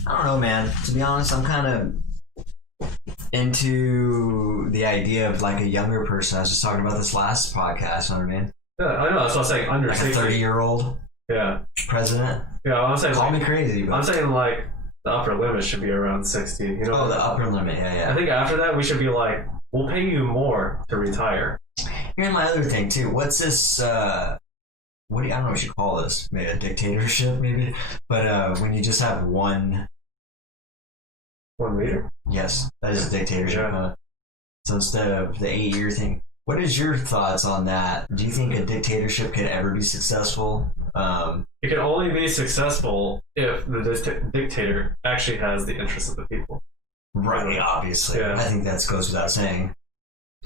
I don't know, man. To be honest, I'm kind of into the idea of like a younger person. I was just talking about this last podcast, you know what I mean? Yeah, I know, that's what I'm saying, under Like 60. a 30-year-old Yeah. president. Yeah, I'm saying Call like, me crazy, but... I'm saying like the upper limit should be around 60. You know? Oh, the upper limit, yeah. I think after that we should be like, we'll pay you more to retire. Here's my other thing, too. What's this, I don't know what you call this. Maybe a dictatorship, maybe? But when you just have one... One leader? Yes, that is a dictatorship, Yeah. huh? So instead of the 8-year thing... What is your thoughts on that? Do you think a dictatorship could ever be successful? It can only be successful if the dictator actually has the interests of the people. Right, obviously. Yeah. I think that goes without saying.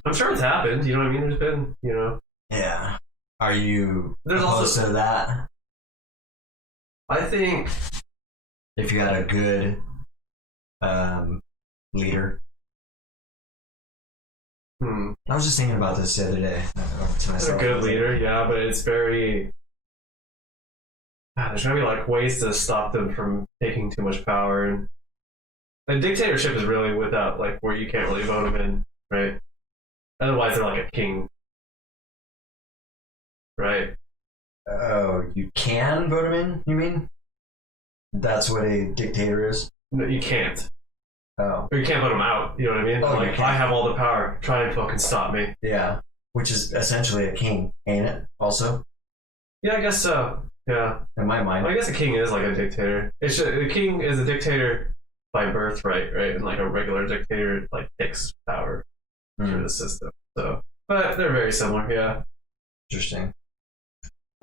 I'm sure it's happened, you know what I mean? There's been, you know. Yeah. Are you There's opposed also- to that? I think, If you had a good leader? I was just thinking about this the other day. To it's a myself. good leader, yeah, but it's very... There's gonna be like ways to stop them from taking too much power. And a dictatorship is really without, like, where you can't really vote them in, right? Otherwise, they're like a king. Right? Oh, you can vote him in, you mean? That's what a dictator is? No, you can't. Oh. Or you can't vote them out, you know what I mean? Oh, you Like, can't. I have all the power, try and fucking stop me. Yeah. Which is essentially a king, ain't it? Also? Yeah, I guess so. Yeah. In my mind. I guess a king is like a dictator. It's just, the king is a dictator by birthright, right? And like a regular dictator like takes power through the system. So, but they're very similar, yeah. Interesting.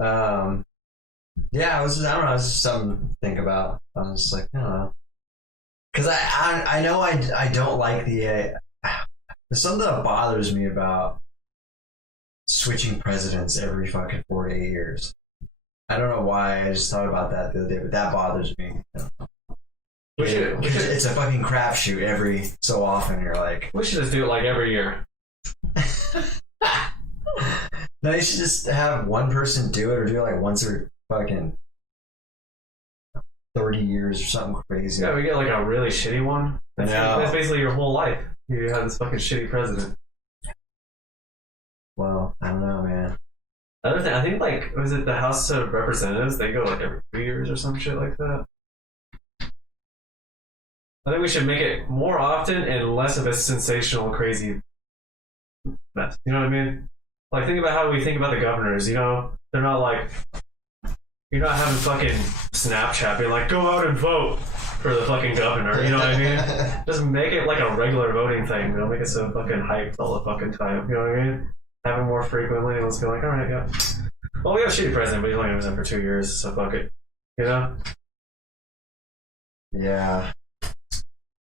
Yeah, I don't know, it's just something to think about. I was just like, I don't know. Because I know I don't like the... there's something that bothers me about switching presidents every fucking 4 to 8 years. I don't know why, I just thought about that the other day, but that bothers me. It's a fucking crapshoot every so often, you're like... We should just do it like every year. No, you should just have one person do it, or do it like once or fucking 30 years or something crazy. Yeah, we get like a really shitty one. That's, No. that's basically your whole life. You have this fucking shitty president. Well, I don't know, man. Other thing, I think like, was it the House of Representatives? They go like every 3 years or some shit like that. I think we should make it more often and less of a sensational, crazy mess. You know what I mean? Like, think about how we think about the governors, you know? They're not like, you're not having fucking Snapchat being like, go out and vote for the fucking governor, you know what I mean? Just make it like a regular voting thing, don't make it so fucking hyped all the fucking time, you know what I mean? Have it more frequently, and let's be like, alright, yeah. Well, we have a shitty president, but he's only been for 2 years, so fuck it. You know? Yeah.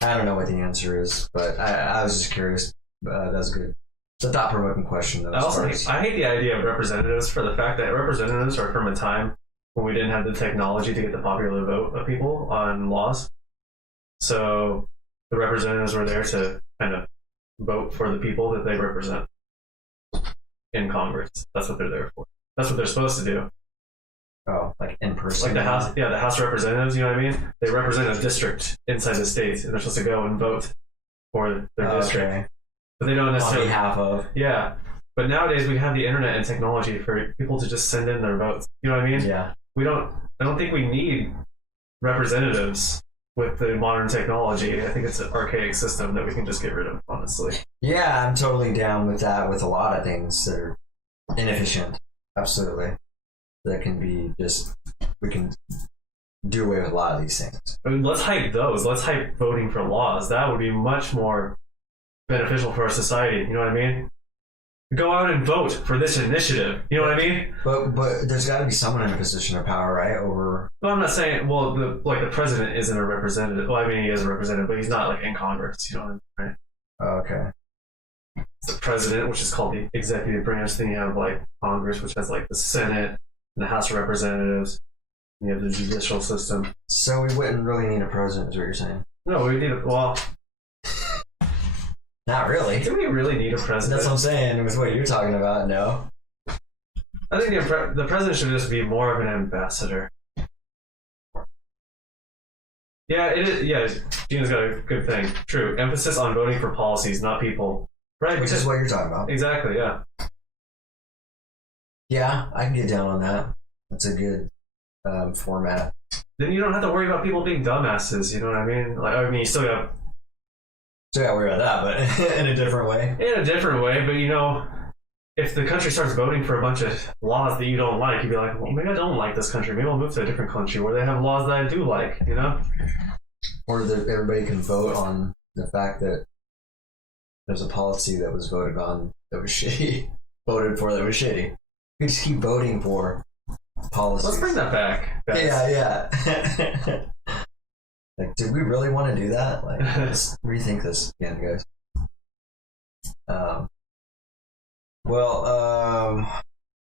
I don't know what the answer is, but I was just curious. That's good. It's a thought-provoking question, though. I also hate the idea of representatives for the fact that representatives are from a time when we didn't have the technology to get the popular vote of people on laws. So the representatives were there to kind of vote for the people that they represent in Congress. That's what they're there for. That's what they're supposed to do. Oh, like in person? Like the House, yeah, the House of Representatives, you know what I mean? They represent a district inside the state, and they're supposed to go and vote for their district. Okay. But they don't On necessarily... behalf of... Yeah. But nowadays we have the internet and technology for people to just send in their votes. You know what I mean? Yeah. I don't think we need representatives with the modern technology. I think it's an archaic system that we can just get rid of, honestly. Yeah, I'm totally down with that with a lot of things that are inefficient. Absolutely. that can be just, we can do away with a lot of these things. I mean, let's hype those. Let's hype voting for laws. That would be much more beneficial for our society. You know what I mean? Go out and vote for this initiative. You know what I mean? But there's got to be someone in a position of power, right? Over. Well, I'm not saying. Well, the president isn't a representative. Well, I mean, he is a representative, but he's not like in Congress. You know what I mean? Right? Oh, okay. It's the president, which is called the executive branch. Then you have like Congress, which has like the Senate and the House of Representatives. And you have the judicial system. So we wouldn't really need a president, is what you're saying? No, we need a. Well, not really. do we really need a president? That's what I'm saying. With what you're talking about, no. I think the president should just be more of an ambassador. Yeah, it is. Yeah, Gina's got a good thing. True. Emphasis on voting for policies, not people. Right. Which is what you're talking about. Exactly. Yeah. Yeah, I can get down on that. That's a good format. Then you don't have to worry about people being dumbasses. You know what I mean? Like, I mean, you still got. So yeah, worry about that, but in a different way. In a different way, but you know, if the country starts voting for a bunch of laws that you don't like, you'd be like, well, maybe I don't like this country. Maybe I'll move to a different country where they have laws that I do like, you know? Or that everybody can vote on the fact that there's a policy that was voted on that was shitty, voted for that was shitty. We just keep voting for policies. Let's bring that back, guys. Yeah. Like, did we really want to do that? Like, let's rethink this again, guys.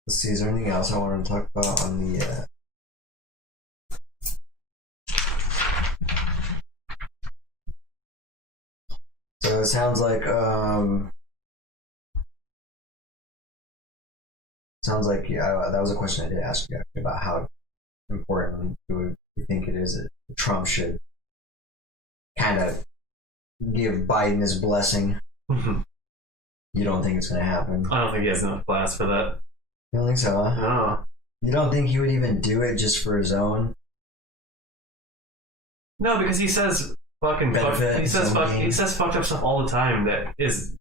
Let's see. Is there anything else I wanted to talk about on the? So it sounds like yeah. That was a question I did ask you about how important do you think it is that Trump should kind of give Biden his blessing. You don't think it's going to happen? I don't think he has enough class for that. You don't think so, huh? No. You don't think he would even do it just for his own? No, because he says fucking benefit. He says fucked up stuff all the time that is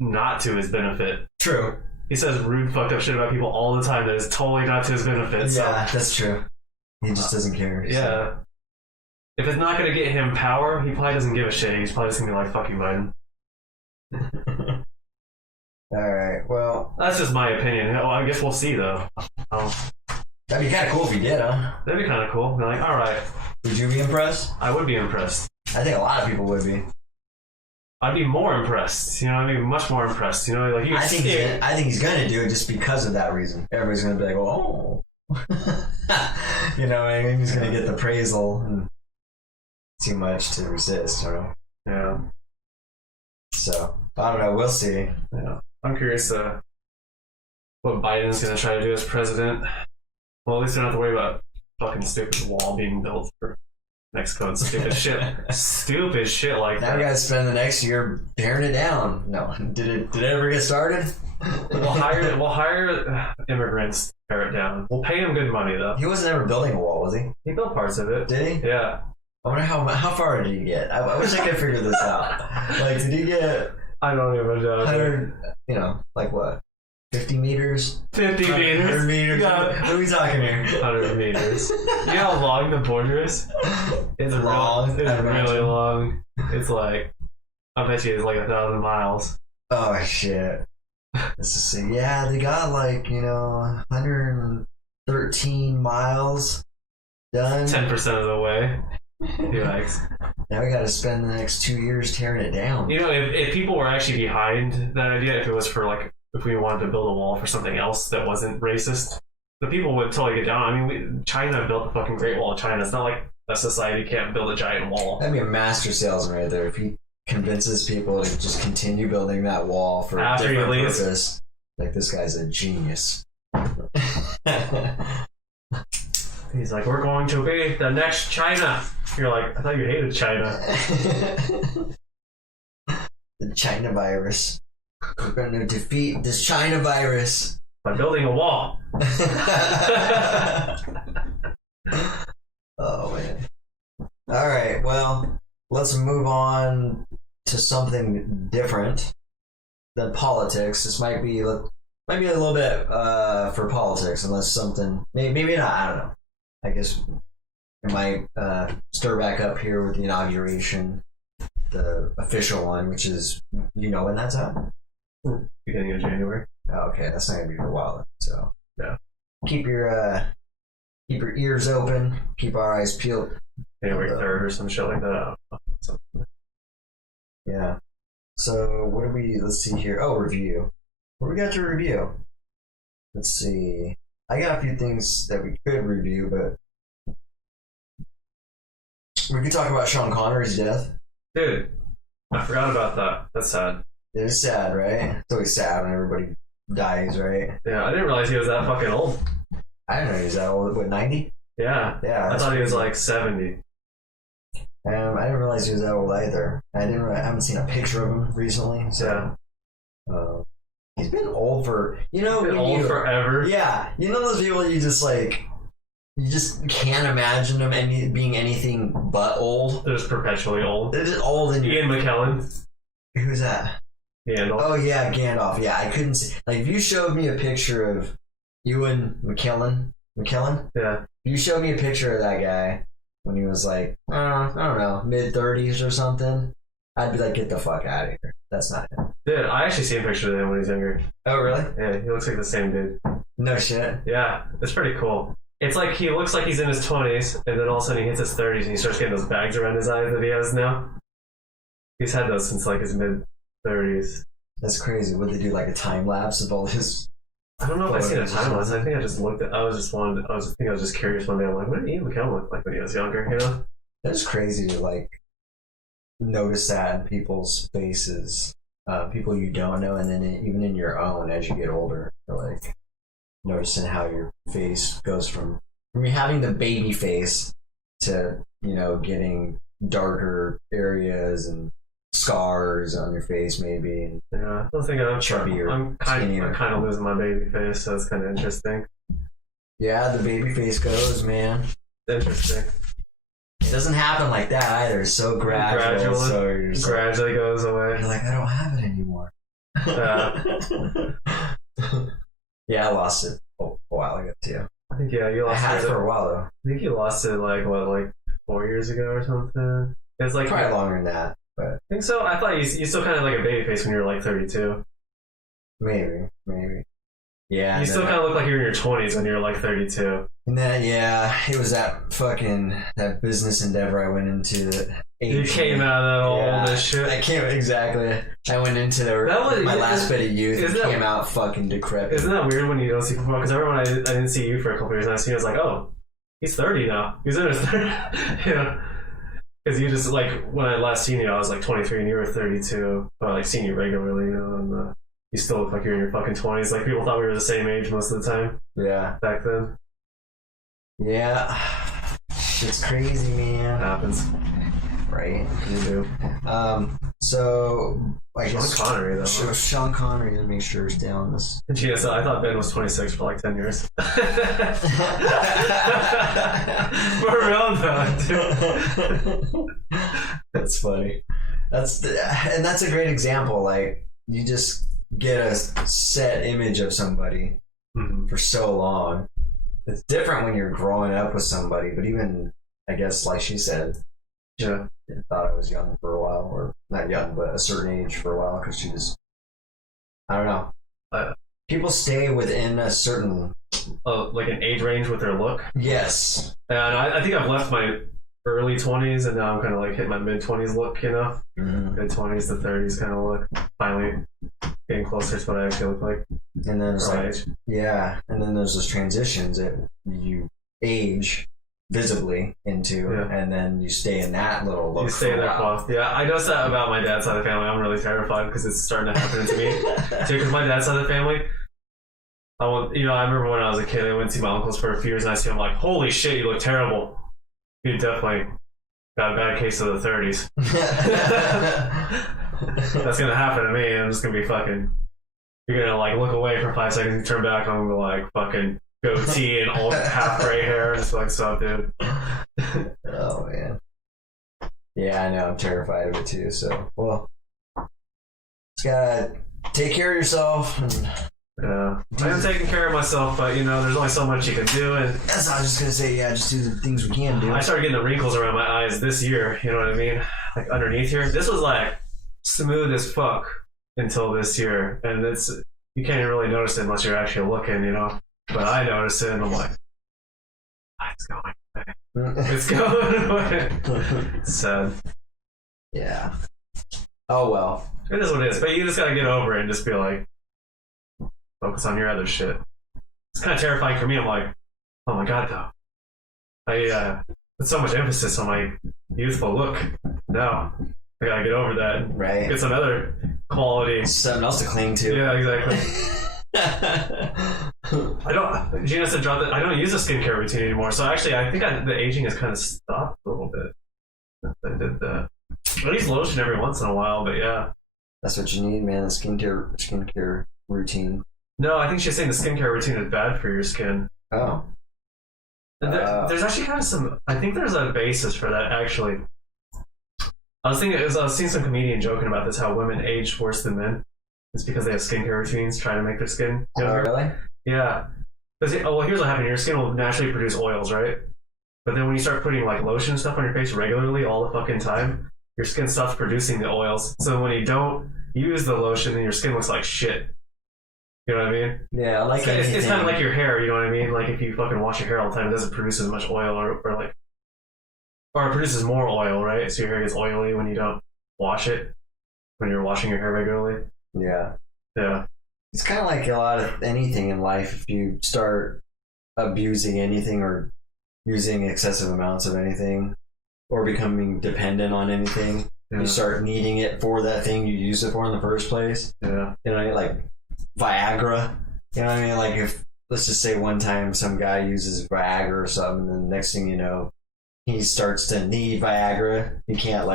not to his benefit. True. He says rude fucked up shit about people all the time that is totally not to his benefit. Yeah, that's true. He just doesn't care. Yeah. So. If it's not going to get him power, he probably doesn't give a shit. He's probably just going to be like, fuck you, Biden. Alright, well. That's just my opinion. Well, I guess we'll see, though. That'd be kind of cool if he did, huh? That'd be kind of cool. Be like, alright. Would you be impressed? I would be impressed. I think a lot of people would be. I'd be more impressed. You know, I'd be much more impressed. You know, like you. I think he's going to do it just because of that reason. Everybody's going to be like, oh. You know, I mean, he's going to get the praisal and too much to resist, you know? Yeah. So, I don't know. We'll see. Yeah. I'm curious what Biden's going to try to do as president. Well, at least I don't have to worry about fucking stupid wall being built for Mexico and stupid shit. Stupid shit like that. Now we got to spend the next year tearing it down. No. Did it ever get started? We'll hire immigrants to tear it down. We'll pay him good money, though. He wasn't ever building a wall, was he? He built parts of it. Did he? Yeah. I wonder how far did he get? I wish I could figure this out. Like, did he get... I don't even know. 100, you know, like what? 50 meters? 50 meters? 100 meters? Yeah. What are we talking here? 100 meters. You know how long the border is? It's long. It's really long. It's like, I bet you it's like 1,000 miles. Oh, shit. Let's just see. Yeah, they got like, 113 miles done. 10% of the way. Yikes. Now we got to spend the next 2 years tearing it down. You know, if people were actually behind that idea, if it was for like, if we wanted to build a wall for something else that wasn't racist, the people would totally get down. I mean, China built the fucking Great Wall of China. It's not like a society can't build a giant wall. That'd be a master salesman right there. If he convinces people to just continue building that wall for a different purpose. Like, this guy's a genius. He's like, we're going to be the next China. You're like, I thought you hated China. The China virus. We're going to defeat this China virus by building a wall. Oh, man. All right, well, let's move on to something different than politics. This might be might be a little bit for politics, unless something maybe not. I don't know. I guess it might stir back up here with the inauguration, the official one, which is when that's at. Beginning of January. Oh, okay, that's not gonna be for a while. So yeah, keep your ears open, keep our eyes peeled. January 3rd or some shit like that. Yeah. So what do we? Let's see here. Oh, review. What do we got to review? Let's see. I got a few things that we could review, but we could talk about Sean Connery's death. Dude, I forgot about that. That's sad. It is sad, right? It's always sad when everybody dies, right? Yeah, I didn't realize he was that fucking old. I didn't know he was that old. What, 90? Yeah. Yeah. I thought he was like 70. I didn't realize he was that old either. I haven't seen a picture of him recently, so. Yeah. He's been old for He's been old forever. Yeah, those people you just can't imagine them being anything but old. They're just perpetually old. They're just old. And Ian McKellen. Who's that? Gandalf. Oh yeah, Gandalf. Yeah, I couldn't see. Like, if you showed me a picture of Ewan McKellen. Yeah. If you showed me a picture of that guy when he was like, I don't know, mid-30s or something, I'd be like, get the fuck out of here. That's not him. Dude, I actually seen a picture of him when he's younger. Oh, really? Yeah, he looks like the same dude. No shit. Yeah, it's pretty cool. It's like he looks like he's in his 20s, and then all of a sudden he hits his 30s and he starts getting those bags around his eyes that he has now. He's had those since like his mid-30s. That's crazy. Would they do like a time lapse of all his? I don't know if I seen a time lapse. I think I just looked at. I was just curious one day. I'm like, what did Ian McKellen look like when he was younger? You know? That's crazy to like notice that in people's faces, people you don't know, and then even in your own as you get older, you're like noticing how your face goes from you having the baby face to getting darker areas and scars on your face maybe. And yeah, I don't think I'm chubbier. I'm kind of losing my baby face, so it's kind of interesting. Yeah, the baby face goes, man. Interesting. It doesn't happen like that either. It's so gradual. So you're just gradually goes away. You're like, I don't have it anymore. Yeah, I lost it a while ago too. I think you lost it. I had it for a while though. I think you lost it like 4 years ago or something. It's like probably longer than that, but I think so. I thought you still kind of like a baby face when you were like 32. Maybe. Yeah. You still kind of look like you're in your 20s when you're like 32. And then it was that business endeavor I went into that. You came out of that old as shit. I went into my last bit of youth and came out fucking decrepit. Isn't that weird when you don't see people? Because I remember when I didn't see you for a couple years, and I was like, oh, he's 30 now. He's in his 30s. Because you just, like, when I last seen you, I was like 23 and you were 32. But I seen you regularly, and you still look like you're in your fucking 20s. Like, people thought we were the same age most of the time. Yeah. Back then. Yeah. It's crazy, man. It happens. Right? You do. So, I guess Sean Connery, though. Sean Connery, let me make sure he's down this. GSL, I thought Ben was 26 for like 10 years. For real, though, dude. That's funny. That's a great example. Like, you just get a set image of somebody for so long. It's different when you're growing up with somebody, but even, I guess, like she said, yeah, I thought I was young for a while, or not young, but a certain age for a while, because she was, I don't know. People stay within a certain... like an age range with their look? Yes. And I think I've left my early 20s, and now I'm kind of like hitting my mid-20s look, Mid-20s to 30s kind of look. Finally getting closer to what I actually look like. And then there's and then there's those transitions that you age visibly into, and then you stay in that little look. You stay in there for a while. Yeah, I noticed that about my dad's side of the family. I'm really terrified because it's starting to happen to me. Too, because my dad's side of the family, I remember when I was a kid, I went to see my uncles for a few years, and I see him like, holy shit, you look terrible. You definitely got a bad case of the 30s. That's gonna happen to me. I'm just gonna be fucking. You're gonna like look away for 5 seconds and turn back, and I'm gonna like fucking goatee and old half gray hair, just like, so, dude. Oh man. Yeah, I know. I'm terrified of it too. So, well, just gotta take care of yourself and Yeah, I am taking care of myself, but there's only so much you can do, and That's I was just gonna say, yeah, just do the things we can do. I started getting the wrinkles around my eyes this year. You know what I mean? Like underneath here, this was like smooth as fuck until this year, and you can't even really notice it unless you're actually looking, But I notice it, and I'm like, it's going away. It's going away. It's sad. Yeah. Oh well. It is what it is, but you just gotta get over it and just be like, focus on your other shit. It's kind of terrifying for me. I'm like, oh my god, though. I put so much emphasis on my youthful look. No, I gotta get over that. Right. Get some other quality. Something else to cling to. Yeah, exactly. Gina said drop it. I don't use a skincare routine anymore. So actually, I think the aging has kind of stopped a little bit. I did that. I use lotion every once in a while, but yeah. That's what you need, man. The skincare routine. No, I think she's saying the skincare routine is bad for your skin. Oh. There's actually kind of I think there's a basis for that, actually. I was seeing some comedian joking about this, how women age worse than men. It's because they have skincare routines trying to make their skin younger. Oh, really? Yeah. Well, here's what happens. Your skin will naturally produce oils, right? But then when you start putting like lotion and stuff on your face regularly all the fucking time, your skin stops producing the oils. So when you don't use the lotion, then your skin looks like shit. You know what I mean? Yeah, I like it's kind of like your hair, you know what I mean? Like if you fucking wash your hair all the time, it doesn't produce as much oil or it produces more oil, right? So your hair gets oily when you don't wash it, when you're washing your hair regularly. Yeah. Yeah. It's kind of like a lot of anything in life. If you start abusing anything or using excessive amounts of anything or becoming dependent on anything, you start needing it for that thing you use it for in the first place. Yeah. Like Viagra. You know what I mean? Like if, let's just say one time some guy uses Viagra or something, and the next thing you know, he starts to need Viagra. He can't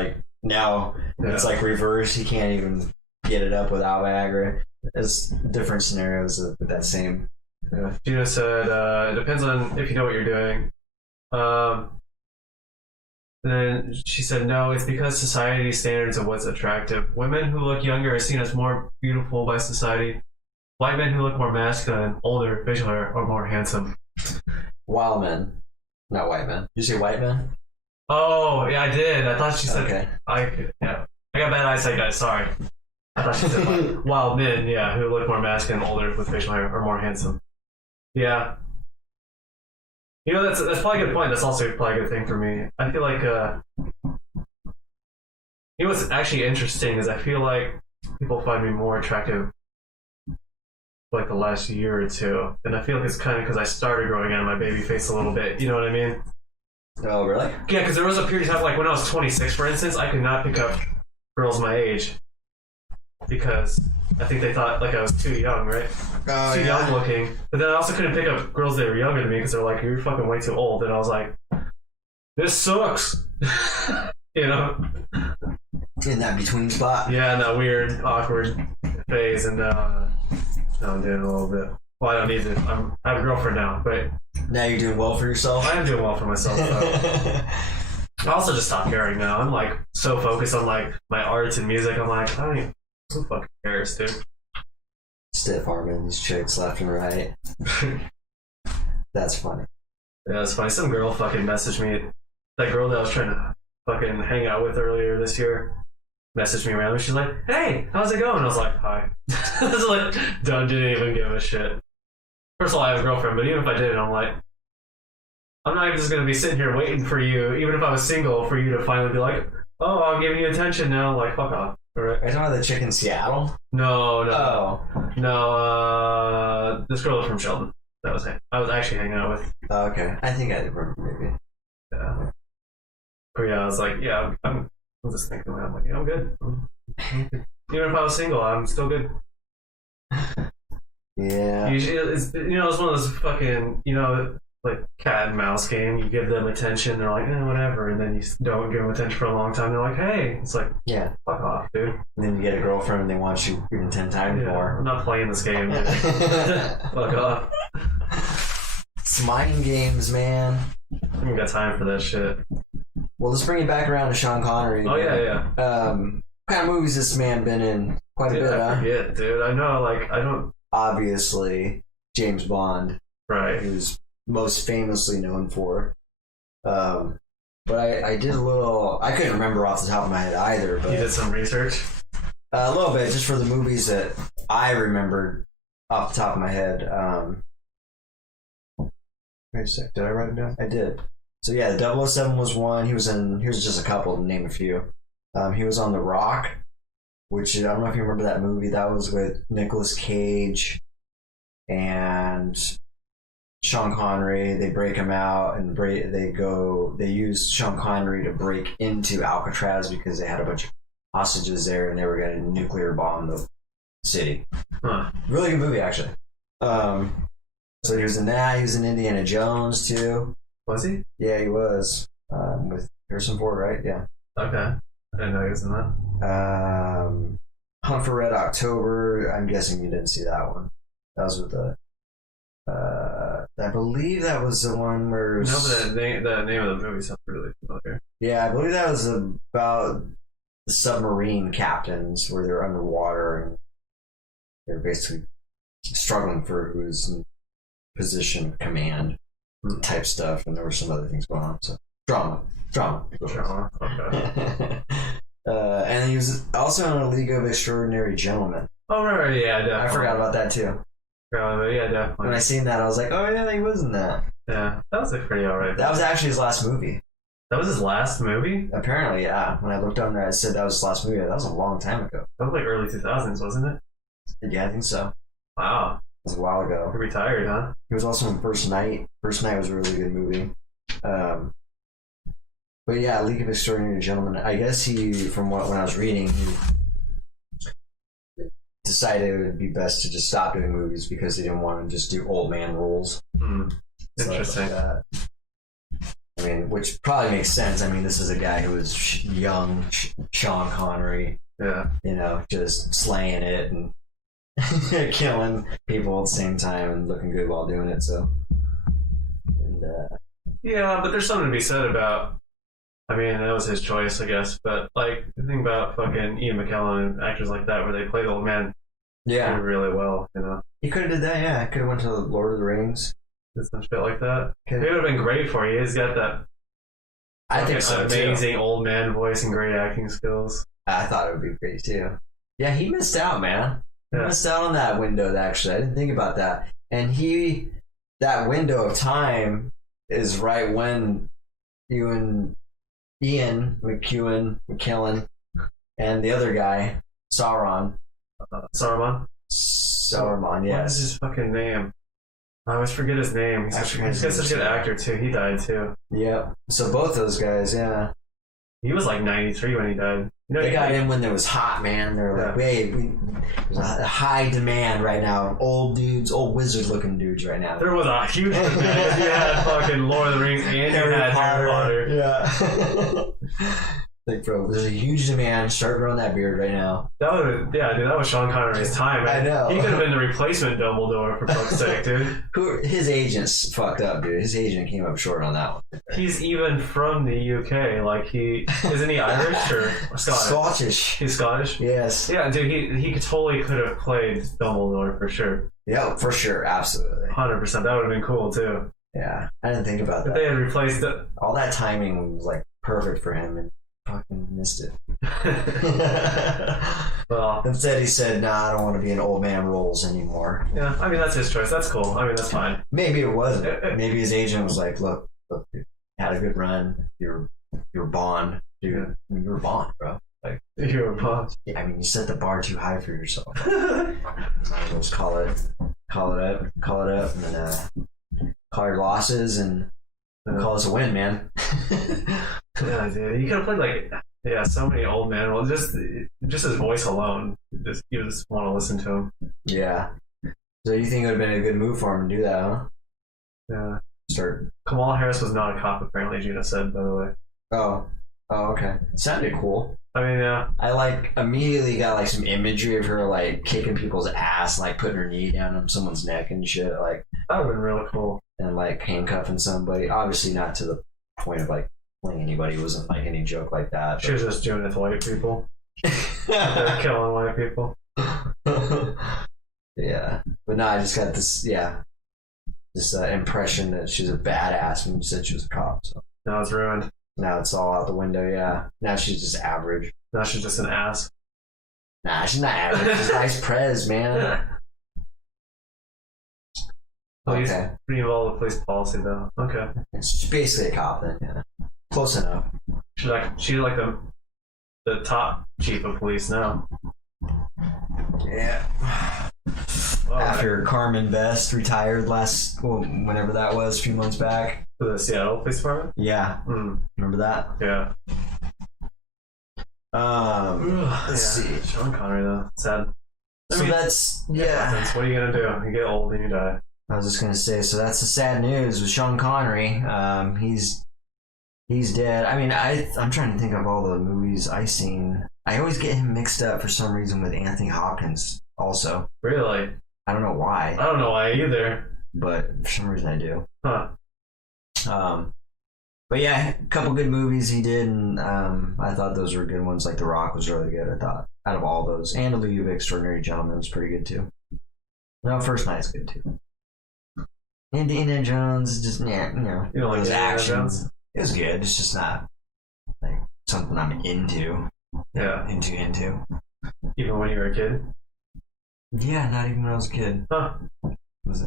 it's like reverse. He can't even get it up without Viagra. There's different scenarios with that same. Yeah. Gina said, it depends on if you know what you're doing. Then she said, no, it's because society's standards of what's attractive. Women who look younger are seen as more beautiful by society. White men who look more masculine, older, facial hair, are more handsome. Wild men. Not white men. Did you say white men? Oh, yeah, I did. I thought she said... Okay. I got bad eyesight, guys. Sorry. I thought she said wild men, yeah, who look more masculine, older, with facial hair, are more handsome. Yeah. That's probably a good point. That's also probably a good thing for me. I feel like... what's actually interesting is I feel like people find me more attractive like the last year or two, and I feel like it's kind of because I started growing out of my baby face a little bit. You know what I mean? Oh, really? Yeah, because there was a period of time, like when I was 26, for instance, I could not pick up girls my age because I think they thought like I was too young, right? Oh, too young looking. But then I also couldn't pick up girls that were younger than me because they're like, you're fucking way too old. And I was like, this sucks. You know? In that between spot. Yeah, in that weird, awkward phase, and now I'm doing a little bit. Well, I don't need to. I have a girlfriend now, but now you're doing well for yourself. I am doing well for myself. I also just stopped caring now. I'm like so focused on like my arts and music. I'm like, I don't even. Who fucking cares, dude? Stiff arming these chicks left and right. That's funny. Yeah, it's funny. Some girl fucking messaged me. That girl that I was trying to fucking hang out with earlier this year messaged me randomly. She's like, hey, how's it going? I was like, hi. I was like, didn't even give a shit. First of all, I have a girlfriend, but even if I did, I'm like, I'm not just going to be sitting here waiting for you, even if I was single, for you to finally be like, oh, I'm giving you attention now. Like, fuck off. Are you talking about the chick in Seattle? No. Oh. No, this girl was from Sheldon. I was actually hanging out with. Oh, okay. I think I remember maybe. Yeah. But yeah, I was like, yeah, I'm just thinking about it. I'm like, yeah, I'm good. Even if I was single, I'm still good. Yeah. Usually, it's one of those fucking, like cat and mouse game. You give them attention, they're like, whatever, and then you don't give them attention for a long time. They're like, hey, it's like, yeah, fuck off, dude. And then you get a girlfriend and they want you even 10 times more. I'm not playing this game, dude. Fuck off. It's mind games, man. I ain't got time for that shit. Well, let's bring it back around to Sean Connery. Oh, yeah. What kind of movies this man been in? Quite a bit, I forget, dude. I know, like, I don't... obviously James Bond, Right. he was most famously known for. But I did a little. I couldn't remember off the top of my head either. But You did some research. a little bit, just for the movies that I remembered off the top of my head. Wait a sec, did I write it down? I did. So yeah, the 007 was one. He was in. Here's just a couple to name a few. He was on The Rock, which I don't know if you remember that movie. That was with Nicolas Cage and Sean Connery. They break him out and they use Sean Connery to break into Alcatraz because they had a bunch of hostages there and they were going to nuclear bomb the city. Huh. Really good movie, actually. So he was in that. He was in Indiana Jones too. Was he? Yeah, he was with Harrison Ford, right? Yeah. Okay. I didn't know he was in that. Hunt for Red October. I'm guessing you didn't see that one. That was with the. I believe that was the one where. No, but the name of the movie sounds really familiar. Yeah, I believe that was about the submarine captains where they're underwater and they're basically struggling for who's in position of command type stuff, and there were some other things going on. So drama. Okay. And he was also in A League of Extraordinary Gentlemen. Oh, right, yeah, definitely. I forgot about that too. Yeah, definitely. When I seen that, I was like, oh yeah, he was in that. Yeah, that was a pretty alright. That was actually his last movie. That was his last movie? Apparently, yeah. When I looked on there, I said that was his last movie. That was a long time ago. That was like early 2000s, wasn't it? Yeah, I think so. Wow. It was a while ago. You're retired, huh? He was also in First Night. First Night was a really good movie. But yeah, League of Extraordinary Gentlemen. I guess when I was reading, he decided it would be best to just stop doing movies because he didn't want to just do old man roles. Interesting. Like that. I mean, which probably makes sense. I mean, this is a guy who was young, Sean Connery. Yeah. You know, just slaying it and killing people at the same time and looking good while doing it. So. And, yeah, but there's something to be said about. I mean, that was his choice, I guess. But like the thing about fucking Ian McKellen and actors like that, where they play the old man, yeah, really well. You know, he could have did that. Yeah, could have went to Lord of the Rings. Did some shit like that. It would have been great for you. He's got that. I think so amazing too. Old man voice and great acting skills. I thought it would be great too. Yeah, he missed out, man. He missed out on that window. Actually, I didn't think about that. And that window of time is right when you and Ian McKellen, and the other guy, Saruman, yes. What is his fucking name? I always forget his name. He's such a good actor too. He died too. Yep. So both those guys, yeah. He was like 93 when he died. You know, they got in when it was hot, man. They were like, hey, there's a high demand right now of old dudes, old wizard-looking dudes right now. There was a huge demand. You had fucking Lord of the Rings and you had Harry Potter. Yeah. Like, bro, there's a huge demand. Start growing that beard right now. That was Sean Connery's time. I know. He could have been the replacement Dumbledore, for fuck's sake, dude. His agent's fucked up, dude. His agent came up short on that one. He's even from the UK. Like, isn't he Irish or Scottish? Scottish. He's Scottish? Yes. Yeah, dude, he totally could have played Dumbledore for sure. Yeah, for sure. Absolutely. 100%. That would have been cool, too. Yeah. I didn't think about that. If they had replaced it. All that timing was, like, perfect for him, and fucking missed it. Well, instead he said, nah, I don't want to be in old man roles anymore. Yeah, I mean, that's his choice. That's cool. I mean, that's fine. Maybe it wasn't. Maybe his agent was like, look, dude, had a good run. You're Bond, dude. Yeah. I mean, you're Bond, bro. Like, you're a Bond. I mean, you set the bar too high for yourself. Might as well just call it up, and then call your losses and call us a win, man. Yeah, dude. You could have played so many old man roles. Just his voice alone, you just want to listen to him. Yeah. So you think it would have been a good move for him to do that, huh? Yeah. Start. Kamala Harris was not a cop, apparently. Gina said, by the way. Oh, okay. Sounded cool. I mean, yeah. I immediately got some imagery of her kicking people's ass, putting her knee down on someone's neck and shit, that would have been really cool. And handcuffing somebody. Obviously not to the point of playing anybody. It wasn't any joke like that. She was just doing it to white people. They're killing white people. Yeah, but no, I just got this. Yeah, this impression that she's a badass when you said she was a cop. So Now it's ruined. now it's all out the window. Yeah, now she's just average. Now she's just an ass. Nah, she's not average. She's vice pres, man. Police, Okay, pretty involved with police policy though. Okay. she's basically a cop then. Yeah, close enough. She's like the top chief of police now. Yeah. Oh, After Carmen Vest retired whenever that was, a few months back. for the Seattle Police Department. Yeah, Mm, remember that? yeah. Let's see. Sean Connery though. Sad. So that's yeah. What are you gonna do? You get old and you die. I was just gonna say. So that's the sad news with Sean Connery. He's dead. I mean, I'm trying to think of all the movies I've seen. I always get him mixed up for some reason with Anthony Hopkins. Also, Really? I don't know why, I don't know why either. but for some reason I do. Huh. But yeah, a couple good movies he did, and I thought those were good ones. Like The Rock was really good. I thought out of all those, and A League of Extraordinary Gentlemen was pretty good too. No, First Knight's good too. Indiana Jones, just yeah, You don't like those Indiana actions. Jones? It was good. It's just not like something I'm into. Yeah. Into. Even when you were a kid. Yeah, not even when I was a kid. Huh.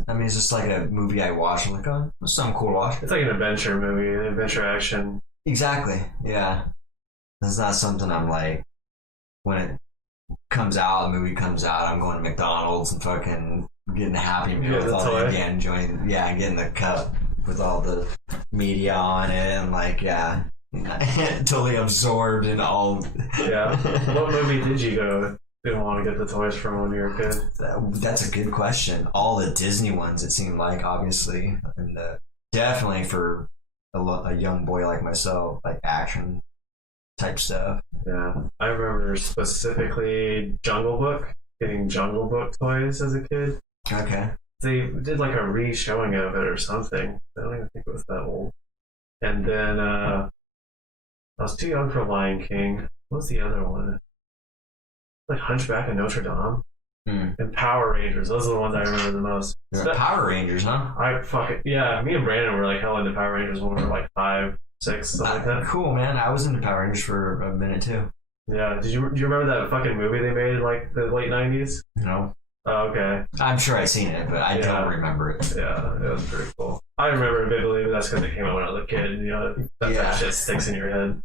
I mean, it's just like a movie I watched. I'm like, oh, it's something cool to watch. It's like an adventure movie, an adventure action. Exactly. Yeah. It's not something I'm like, when it comes out, the movie comes out, I'm going to McDonald's and fucking getting a Happy Meal Yeah, with all toy. the getting the cup with all the media on it and like, yeah. Totally absorbed in all. Yeah. What movie did you go? Didn't want to get the toys from when you were a kid. That's a good question. All the Disney ones, it seemed like, obviously. And definitely for a young boy like myself, like action type stuff. Yeah. I remember specifically Jungle Book, getting Jungle Book toys as a kid. Okay. They did like a re-showing of it or something. I don't even think it was that old. And then I was too young for Lion King. What was the other one? Like Hunchback of Notre Dame and Power Rangers. Those are the ones I remember the most. You're Power Rangers, huh? Yeah. Me and Brandon were like hell into Power Rangers when we were like 5, 6, something like that. Cool, man. I was into Power Rangers for a minute too. Yeah. Do you remember that fucking movie they made in like the late 90s? No. Oh, okay. I'm sure I've seen it, but I don't remember it. Yeah, it was pretty cool. I remember it vividly, but that's because it came out when I was a kid. And, that type of shit sticks in your head.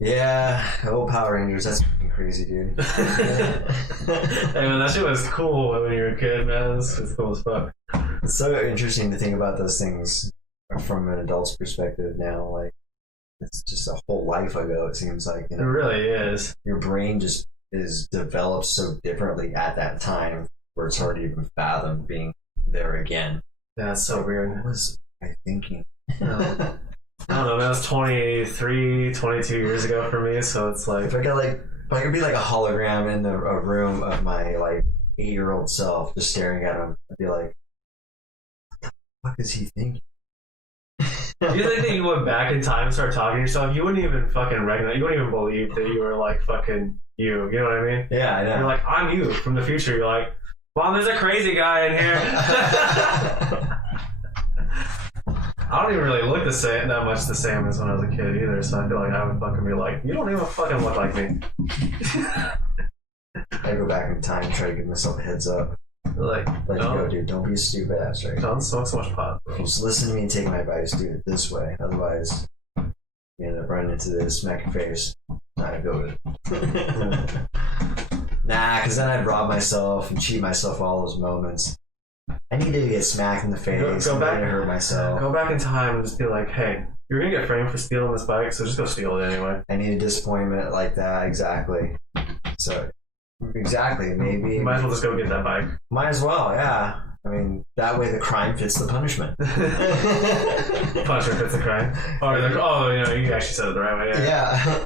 Yeah, old Power Rangers. That's fucking crazy, dude. Hey, man, that shit was cool when you were a kid, man. It's cool as fuck. It's so interesting to think about those things from an adult's perspective now. Like, it's just a whole life ago, it seems like. It really is. Your brain just is developed so differently at that time where it's hard to even fathom being there again. Yeah, it's so weird. What was I thinking? I don't know, man. It was 23, 22 years ago for me, so it's like... If I could be like a hologram in a room of my like 8-year-old self just staring at him, I'd be like, what the fuck is he thinking? You think that you went back in time and started talking to yourself, you wouldn't even fucking recognize, you wouldn't even believe that you were like fucking you know what I mean? Yeah, I know. You're like, I'm you from the future. You're like, Mom, there's a crazy guy in here. I don't even really look that much the same as when I was a kid either, so I feel like I would fucking be like, you don't even fucking look like me. I go back in time and try to give myself a heads up. Like, Let you go, dude. Don't be a stupid ass, right? Don't smoke so much pot, bro. Just listen to me and take my advice. Do it this way. Otherwise, you end up running into this, smack your face. Not go with it. Nah, because then I'd rob myself and cheat myself all those moments. I needed to get smacked in the face. Go back and hurt myself. Go back in time and just be like, hey, you're gonna get framed for stealing this bike, so just go steal it anyway. I need a disappointment like that, exactly. So, exactly, maybe. You might as well just go get that bike. Might as well, yeah. I mean, that way the crime fits the punishment. Punishment fits the crime. Oh, you actually said it the right way. Yeah.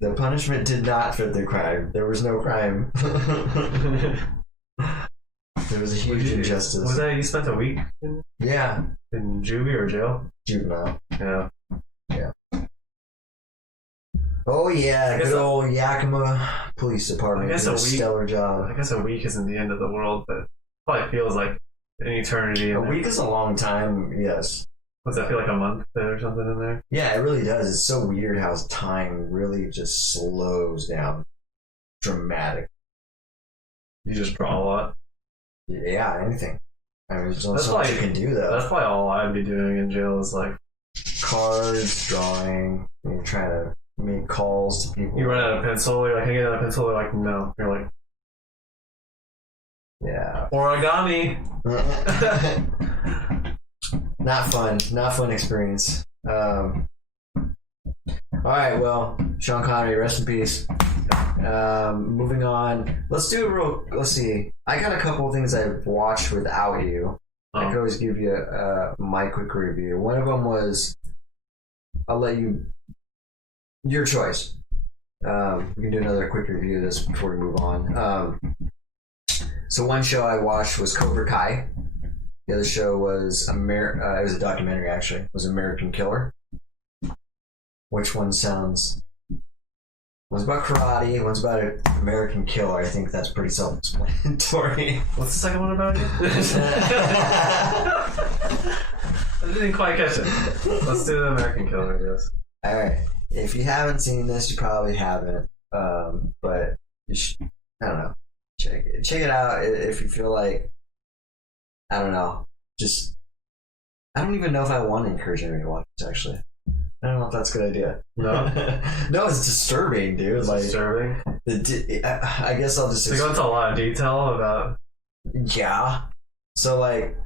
The punishment did not fit the crime. There was no crime. There was a huge injustice. Was that you spent a week in juvie or jail? Juvenile. Yeah. Yeah. Oh yeah, guess good old Yakima Police Department. I guess did a a week- stellar job. I guess a week isn't the end of the world, but it probably feels like an eternity. A week is a long time, yes. Does that feel like a month or something in there? Yeah, it really does. It's so weird how time really just slows down dramatic. You just draw a lot. Yeah, anything. I mean, there's only That's so much you like- can do though. That's probably all I'd be doing in jail is like Cards, drawing, you're trying to make calls to people. you run out of pencil, you're like, can I get out of pencil? They're like, no. You're like, Yeah. origami. Not fun experience. All right, well, Sean Connery, rest in peace. Moving on, let's see. I got a couple of things I've watched without you. I could always give you my quick review. One of them was, I'll let you, your choice. We can do another quick review of this before we move on. So one show I watched was Cobra Kai. The other show was it was a documentary actually. It was American Killer. Which one sounds? One's about karate. One's about an American Killer. I think that's pretty self-explanatory. What's the second one about again? I didn't quite catch it. Let's do the American Killer, I guess. All right. If you haven't seen this, you probably haven't. But you I don't know. Check it out if you feel like. I don't know. Just I don't even know if I want to encourage anybody to watch this. Actually, I don't know if that's a good idea. No, No, it's disturbing, dude. it's Like disturbing. I guess I'll just They go into a lot of detail about. yeah. So like,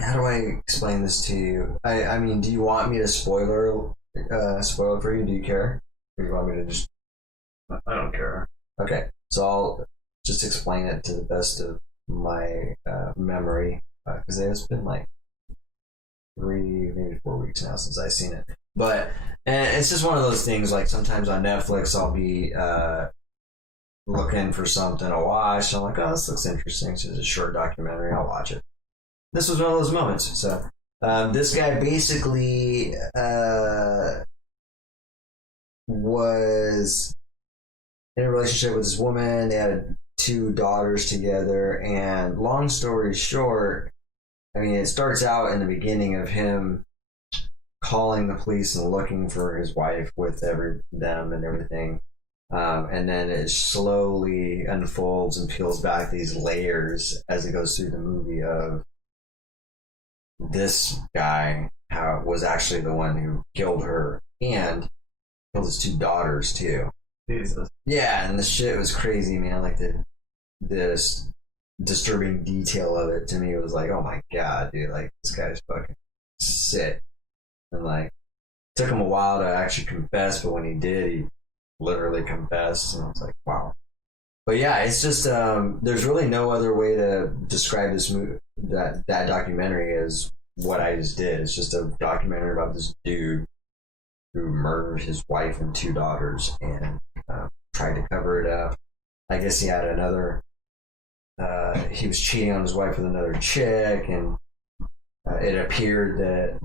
how do I explain this to you? I mean, do you want me to spoil it for you? Do you care? Or do you want me to just? I don't care. Okay, so I'll just explain it to the best of my memory because it's been like 3, maybe 4 weeks now since I've seen it. But and it's just one of those things. Like sometimes on Netflix, I'll be looking for something to watch. I'm like, oh, this looks interesting. It's just a short documentary. I'll watch it. This was one of those moments. So this guy basically was in a relationship with this woman. They had 2 daughters together, and long story short, I mean, it starts out in the beginning of him calling the police and looking for his wife with them and everything, and then it slowly unfolds and peels back these layers as it goes through the movie of this guy how was actually the one who killed her and killed his 2 daughters too. Jesus. Yeah, and the shit was crazy, man. Like this disturbing detail of it to me was like, oh my god, dude, like this guy's fucking sick. And like, it took him a while to actually confess, but when he did, he literally confessed, and I was like, wow. But yeah, it's just there's really no other way to describe this movie, that documentary as what I just did. It's just a documentary about this dude who murdered his wife and 2 daughters and tried to cover it up. I guess he had another. He was cheating on his wife with another chick, and it appeared that.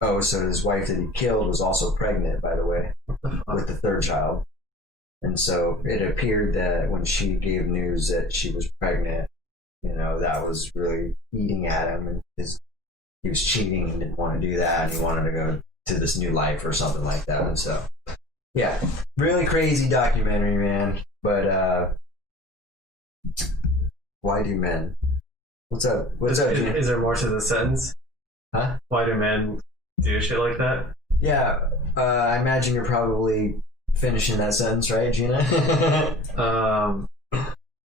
Oh, so his wife that he killed was also pregnant, by the way, with the 3rd child. And so it appeared that when she gave news that she was pregnant, you know, that was really eating at him, and he was cheating and didn't want to do that, and he wanted to go to this new life or something like that. And so, yeah, really crazy documentary, man. But why do men? What's up? What's up? Is there more to the sentence? Huh? Why do men do shit like that? Yeah, I imagine you're probably finishing that sentence, right, Gina?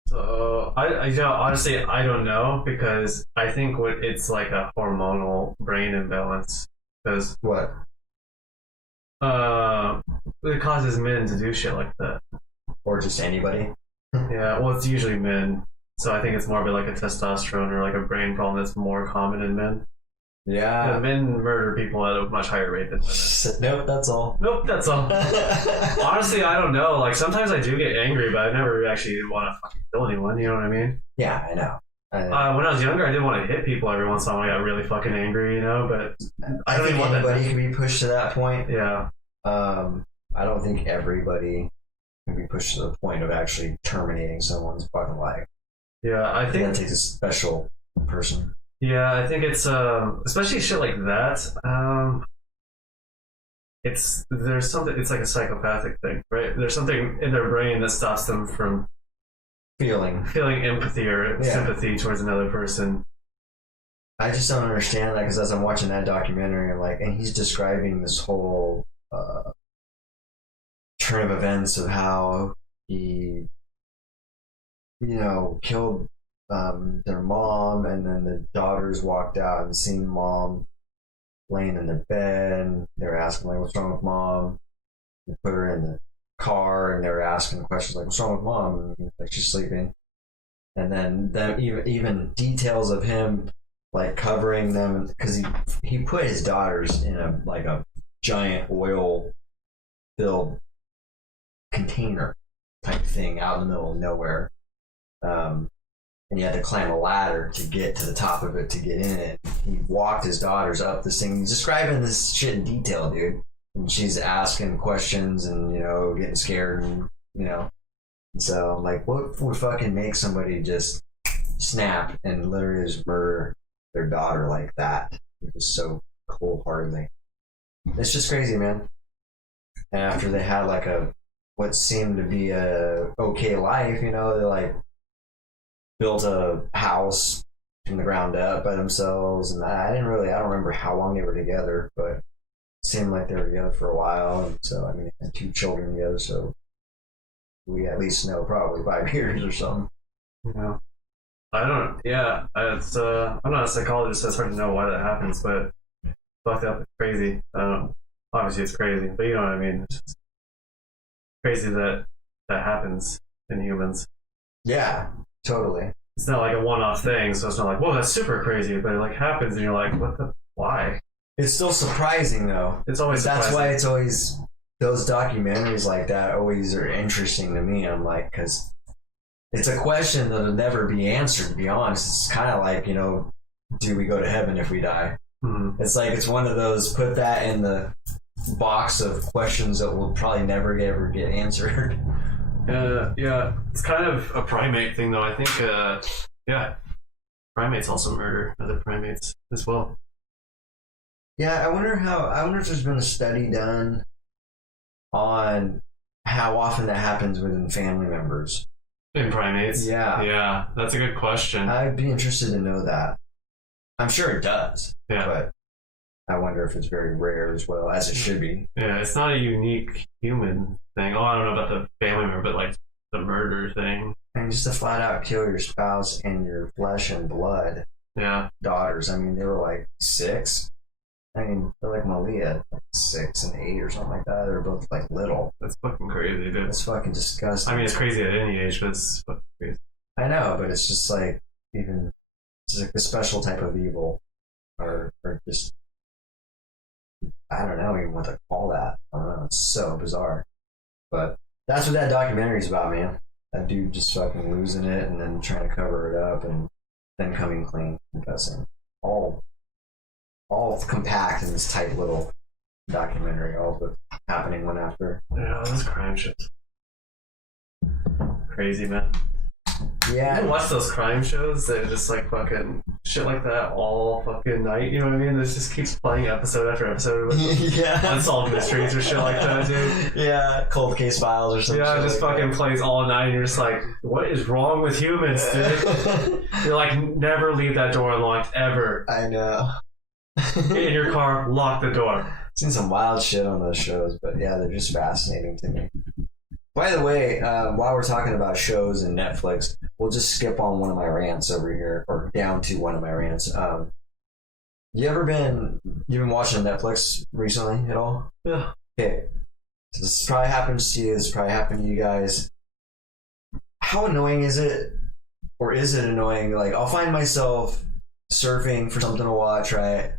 So I honestly I don't know, because I think it's like a hormonal brain imbalance, because What? it causes men to do shit like that. Or just anybody? Yeah, well, it's usually men, so I think it's more of like a testosterone or like a brain problem that's more common in men. Yeah. Men murder people at a much higher rate than women. Nope, that's all. Nope, that's all. Honestly, I don't know. Like, sometimes I do get angry, but I never actually want to fucking kill anyone. You know what I mean? Yeah, I know. When I was younger, I did want to hit people every once in a while. I got really fucking angry, you know. But I don't think even want that. anybody can be pushed to that point. Yeah, I don't think everybody can be pushed to the point of actually terminating someone's fucking life. Yeah, I think that takes a special person. Yeah, I think it's especially shit like that. There's something. It's like a psychopathic thing, right? There's something in their brain that stops them from feeling empathy or sympathy towards another person. I just don't understand that, because as I'm watching that documentary, I'm like, and he's describing this whole turn of events of how he, killed their mom, and then the daughters walked out and seen mom laying in the bed, and they were asking like, what's wrong with mom? They put her in the car, and they were asking questions like, what's wrong with mom? And, like, she's sleeping. And then them even details of him like covering them, because he put his daughters in a giant oil filled container type thing out in the middle of nowhere. And he had to climb a ladder to get to the top of it to get in it. He walked his daughters up this thing. He's describing this shit in detail, dude. And she's asking questions and, getting scared and, And so, like, what would fucking make somebody just snap and literally just murder their daughter like that? Just so cold-heartedly. It's just crazy, man. And after they had like what seemed to be a okay life, they like built a house from the ground up by themselves, and I don't remember how long they were together, but it seemed like they were together for a while. And so, I mean, they had 2 children together, so we at least know probably 5 years or something. It's I'm not a psychologist, so it's hard to know why that happens, but fucked up, it's crazy. Obviously it's crazy, but you know what I mean. It's just crazy that happens in humans. Yeah, totally. It's not like a one-off thing, so it's not like, whoa, that's super crazy, but it like happens and you're like, why? It's still surprising though. It's always surprising. That's why it's always, those documentaries like that always are interesting to me. I'm like, because it's a question that'll never be answered, to be honest. It's kind of like, do we go to heaven if we die? Mm-hmm. It's like, it's one of those, put that in the box of questions that will probably never ever get answered. Yeah, it's kind of a primate thing, though. I think, primates also murder other primates as well. Yeah, I wonder if there's been a study done on how often that happens within family members. In primates? Yeah, that's a good question. I'd be interested to know that. I'm sure it does. Yeah. But I wonder if it's very rare as well, as it should be. Yeah, it's not a unique human thing. Oh, I don't know about the family member, but like the murder thing. And just to flat out kill your spouse and your flesh and blood. Yeah. Daughters. I mean, they were like 6. I mean, they're like Malia, like 6 and 8 or something like that. They're both like little. That's fucking crazy, dude. It's fucking disgusting. I mean, it's crazy at any age, but it's fucking crazy. I know, but it's just like, it's like a special type of evil. Or just, I don't know even what to call that. I don't know. It's so bizarre. But that's what that documentary is about, man. That dude just fucking losing it and then trying to cover it up and then coming clean, confessing. All compact in this tight little documentary, all of it happening one after. Yeah, those crime shit. Crazy, man. Yeah. I watch those crime shows that just like fucking shit like that all fucking night, you know what I mean? This just keeps playing episode after episode with unsolved mysteries or shit like that, dude. Yeah, cold case files or something. Yeah, it just like fucking that. Plays all night and you're just like, what is wrong with humans, dude? You're like, never leave that door unlocked, ever. I know. Get in your car, lock the door. I've seen some wild shit on those shows, but yeah, they're just fascinating to me. By the way, while we're talking about shows and Netflix, we'll just skip on one of my rants over here, or down to one of my rants. You've been watching Netflix recently at all? Yeah. Okay. So this probably happens to you. This probably happened to you guys. How annoying is it? Or is it annoying? Like, I'll find myself surfing for something to watch, right?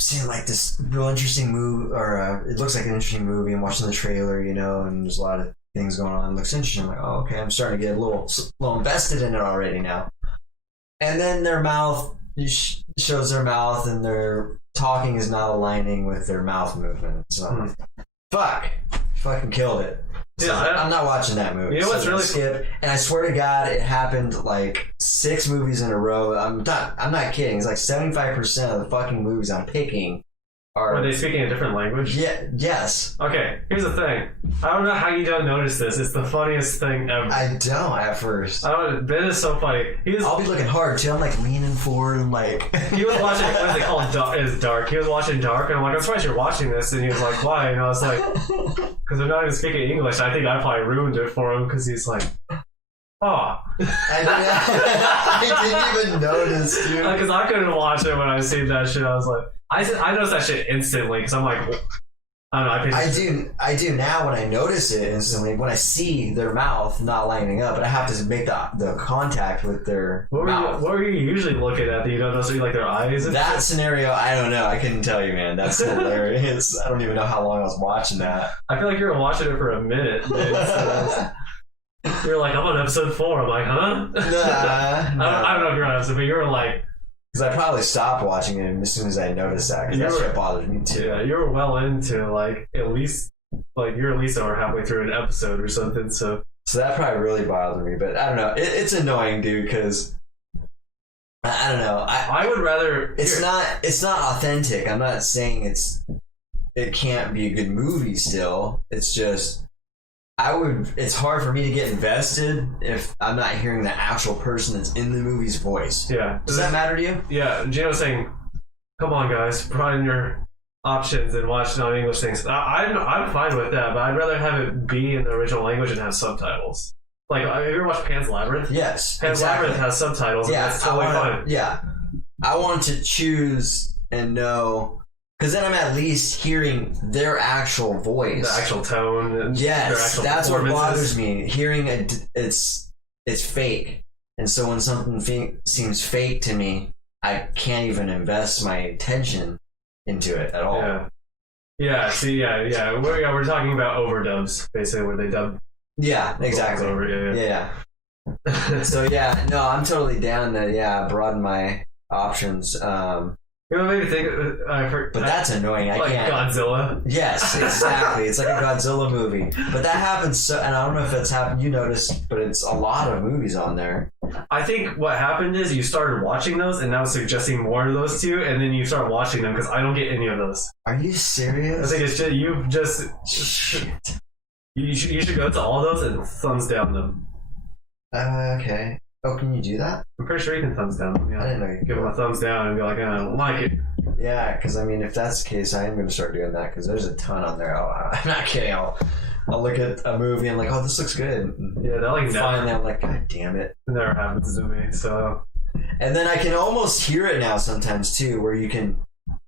Seeing like this real interesting movie, or it looks like an interesting movie. I'm watching the trailer, and there's a lot of things going on. It looks interesting. I'm like, oh, okay, I'm starting to get a little invested in it already now. And then their mouth shows their mouth, and they're talking is not aligning with their mouth movements. So, fucking killed it. So Yeah, I'm not watching that movie. You know what's So really skip? And I swear to God, it happened like 6 movies in a row. I'm not kidding. It's like 75% of the fucking movies I'm picking Are are. they speaking a different language? Yes. Okay, here's the thing. I don't know how you don't notice this. It's the funniest thing ever. I don't at first. Ben is so funny. I'll be looking hard too. I'm like leaning forward. I'm like. He was watching, what is it called? Dark. He was watching Dark, and I'm like, I'm surprised you're watching this. And he was like, why? And I was like, because they're not even speaking English. I think I probably ruined it for him because he's like, oh. I didn't even notice, dude. Because I couldn't watch it when I seen that shit. I was like, I noticed that shit instantly because I'm like, I don't know. I do now when I notice it instantly when I see their mouth not lining up, but I have to make the contact with their mouth. What were you usually looking at that you don't know? So you like their eyes? And That shit? Scenario, I don't know. I couldn't tell you, man. That's hilarious. I don't even know how long I was watching that. I feel like you were watching it for a minute. You're like, I'm on episode 4. I'm like, huh? I don't know if you're on episode, but you were like, because I probably stopped watching it as soon as I noticed that. Because that shit bothered me too. yeah, you were well into like at least you're at least over halfway through an episode or something. So that probably really bothered me. But I don't know. It's annoying, dude. Because I don't know. I would rather. It's not authentic. I'm not saying it can't be a good movie still. It's just it's hard for me to get invested if I'm not hearing the actual person that's in the movie's voice. Yeah. Does that matter to you? Yeah. Gino's saying, come on guys, put in your options and watch non-English things. I'm fine with that, but I'd rather have it be in the original language and have subtitles. Like, have you ever watched Pan's Labyrinth? Yes. Pan's Labyrinth has subtitles, Yeah, and that's totally fine. Yeah. I want to choose and know, because then I'm at least hearing their actual voice. The actual tone. And yes, their actual that's what performances. bothers me. Hearing it's fake. And so when something seems fake to me, I can't even invest my attention into it at all. Yeah. Yeah, see, yeah. We're talking about overdubs, basically, where they dub. Yeah, exactly. Over, yeah. So yeah, no, I'm totally down to broaden my options. You know what made me think? But that's annoying. I like can't. Godzilla. Yes, exactly. It's like a Godzilla movie. But that happens. So, and I don't know if that's happened. You noticed, but it's a lot of movies on there. I think what happened is you started watching those, and now it's suggesting more of those to you, and then you start watching them because I don't get any of those. Are you serious? I think it's just you just. Shit. You should go to all those and thumbs down them. Okay. Oh, can you do that? I'm pretty sure you can thumbs down them. Yeah. I didn't know you could. Give them a thumbs down and be like, I don't like it. Yeah, because I mean, if that's the case, I am going to start doing that because there's a ton on there. I'm not kidding. I'll look at a movie and like, oh, this looks good. Yeah, that like finally, I'm like, God damn it. It never happens to me. So. And then I can almost hear it now sometimes too, where you can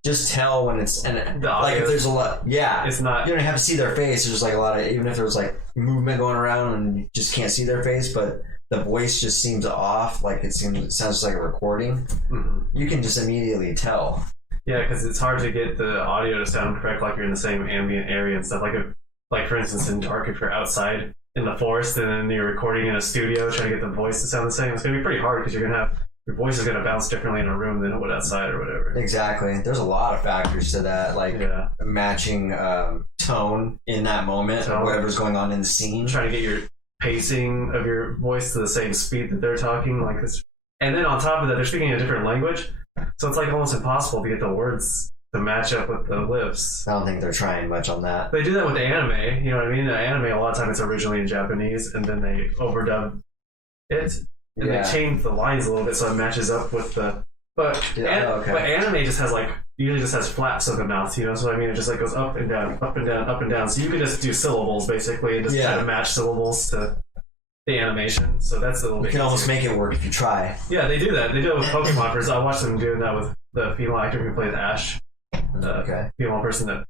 just tell when it's like if there's a lot. Yeah, it's not. You don't have to see their face. There's like a lot of, even if there's like movement going around and you just can't see their face, but the voice just seems off. Like it sounds like a recording. Mm-hmm. You can just immediately tell. Yeah, because it's hard to get the audio to sound correct, like you're in the same ambient area and stuff. Like for instance, in Dark, if you're outside in the forest and then you're recording in a studio trying to get the voice to sound the same, it's gonna be pretty hard because your voice is gonna bounce differently in a room than it would outside or whatever. Exactly. There's a lot of factors to that, like matching tone in that moment, or whatever's going on in the scene. Trying to get your pacing of your voice to the same speed that they're talking, like this. And then on top of that, they're speaking a different language, so it's like almost impossible to get the words to match up with the lips. I don't think they're trying much on that. They do that with the anime, you know what I mean? The anime, a lot of times it's originally in Japanese, and then they overdub it, and they change the lines a little bit so it matches up with the. But anime just has usually just has flaps of the mouth, you know, so I mean it just like goes up and down, up and down, up and down. So you can just do syllables basically and just try to match syllables to the animation. So that's a little bit. You can almost make it work if you try. Yeah, they do that. They do it with Pokemon. I watched them doing that with the female actor who plays Ash. Female person that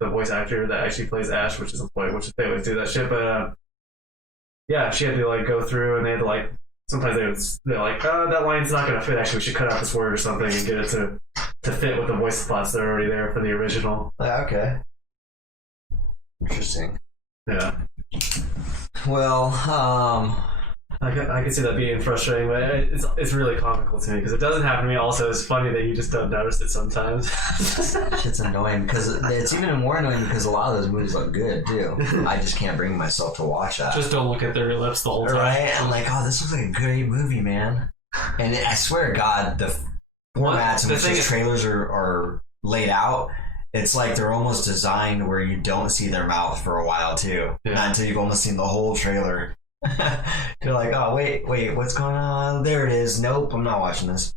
the voice actor that actually plays Ash, which is a point, which they always do that shit. But yeah, she had to like go through and they had to like. Sometimes they're like, oh, that line's not going to fit. Actually, we should cut out this word or something and get it to fit with the voice spots that are already there for the original. Okay. Interesting. Yeah. Well, I can see that being frustrating, but it's really comical to me because it doesn't happen to me. Also, it's funny that you just don't notice it sometimes. Shit's annoying because it's even more annoying because a lot of those movies look good too. I just can't bring myself to watch that. Just don't look at their lips the whole time. Right? I'm like, oh, this looks like a great movie, man. And I swear to God, the formats in which these trailers are laid out, it's like they're almost designed where you don't see their mouth for a while too. Yeah. Not until you've almost seen the whole trailer. You're like, oh, wait, what's going on? There it is. Nope, I'm not watching this.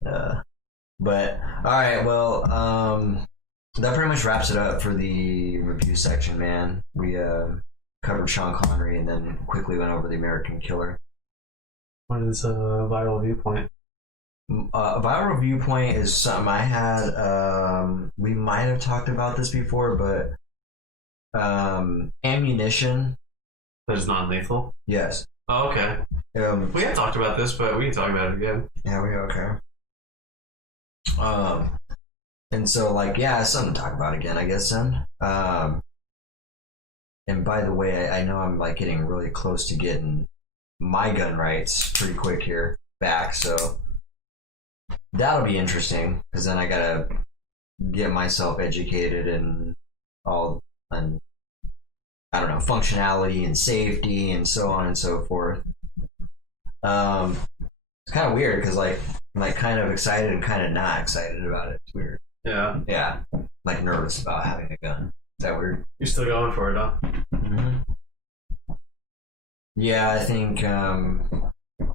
But, alright, well, that pretty much wraps it up for the review section, man. We covered Sean Connery and then quickly went over The American Killer. What is a viral viewpoint? A viral viewpoint is something I had. We might have talked about this before, but ammunition. That is non-lethal? Yes. Oh, okay. We have talked about this, but we can talk about it again. Yeah, we okay. And so, like, yeah, something to talk about again, I guess, then. And by the way, I know I'm, like, getting really close to getting my gun rights pretty quick here back, so that'll be interesting, because then I gotta get myself educated and all, and I don't know, functionality and safety and so on and so forth. It's kind of weird because like I'm like kind of excited and kind of not excited about it. It's weird. Yeah. Yeah, like nervous about having a gun. Is that weird? You're still going for it, huh? Mm-hmm. Yeah, I think I don't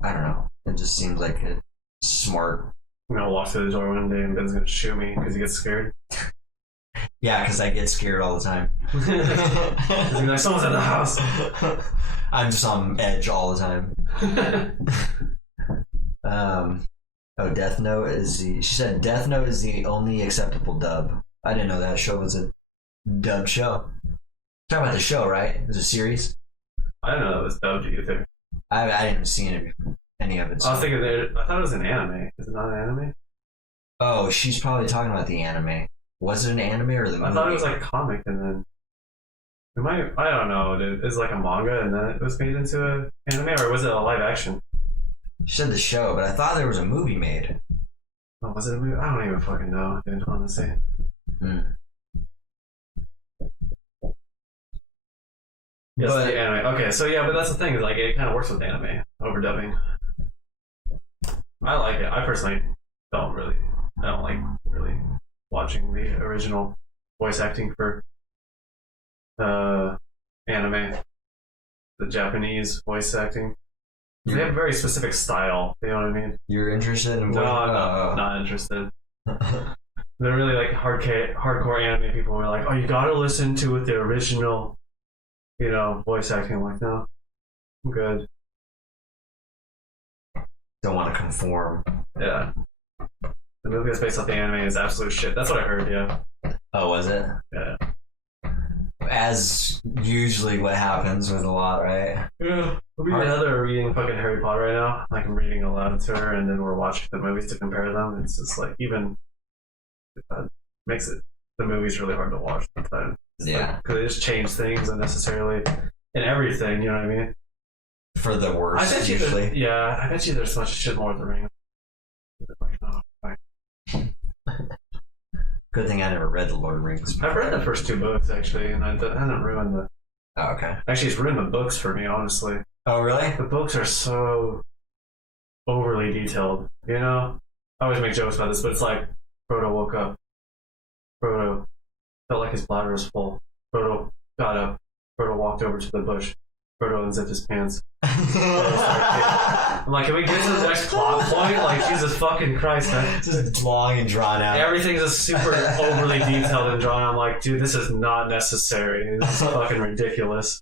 know. It just seems like a smart. I'm gonna walk through the door one day and Ben's gonna shoot me because he gets scared. Yeah, because I get scared all the time. He's gonna be like, someone's in the house. I'm just on edge all the time. Oh, Death Note is the. She said Death Note is the only acceptable dub. I didn't know that show was a dub show. Talking about the show, right? It was a series. I didn't know that was dubbed either. I didn't see any of it. So. I was thinking I thought it was an anime. Is it not an anime? Oh, she's probably talking about the anime. Was it an anime or the movie? I thought it was like a comic and then I don't know. It was like a manga and then it was made into an anime, or was it a live action? She said the show, but I thought there was a movie made. Oh, was it a movie? I don't even fucking know, dude, honestly. Yes, But, the anime. Okay, so yeah, but that's the thing, is like it kind of works with anime overdubbing. I like it. I personally I don't like really watching the original voice acting for anime, the Japanese voice acting. They have a very specific style. You know what I mean? You're interested in? No, I'm not interested. They're really like hardcore anime people who are like, oh, you gotta listen to it, the original, voice acting. I'm like, no, I'm good. Don't want to conform. Yeah. The movie that's based off the anime is absolute shit. That's what I heard, yeah. Oh, was it? Yeah. As usually what happens with a lot, right? Yeah. Me and Heather are reading fucking Harry Potter right now. Like, I'm reading aloud to her, and then we're watching the movies to compare them. It's just like, even makes the movies really hard to watch sometimes. Yeah. Because they just change things unnecessarily and everything, you know what I mean? For the worst, I bet usually. I bet you there's much shit more with the ring. Like, oh, fine. Good thing I never read The Lord of the Rings. I've read the first two books, actually, and it hasn't ruined the... Oh, okay. Actually, it's ruined the books for me, honestly. Oh, really? The books are so overly detailed, you know? I always make jokes about this, but it's like, Frodo woke up. Frodo felt like his bladder was full. Frodo got up. Frodo walked over to the bush. Frodo unzipped his pants. I'm like, can we get to the next plot point? Like, Jesus fucking Christ, man. Just long and drawn out. Everything's just super overly detailed and drawn. I'm like, dude, this is not necessary. This is fucking ridiculous.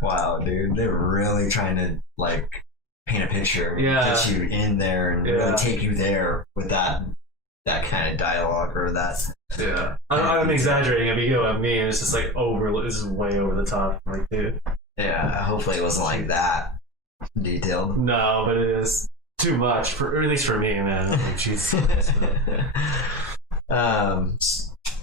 Wow, dude. They were really trying to, like, paint a picture. Yeah. Get you in there and really take you there with that kind of dialogue or that. Yeah. I'm exaggerating. If you go at me, it's just like this is way over the top. I'm like, dude. Yeah, hopefully it wasn't like that detailed. No, but it is too much, at least for me, man. Like, jeez.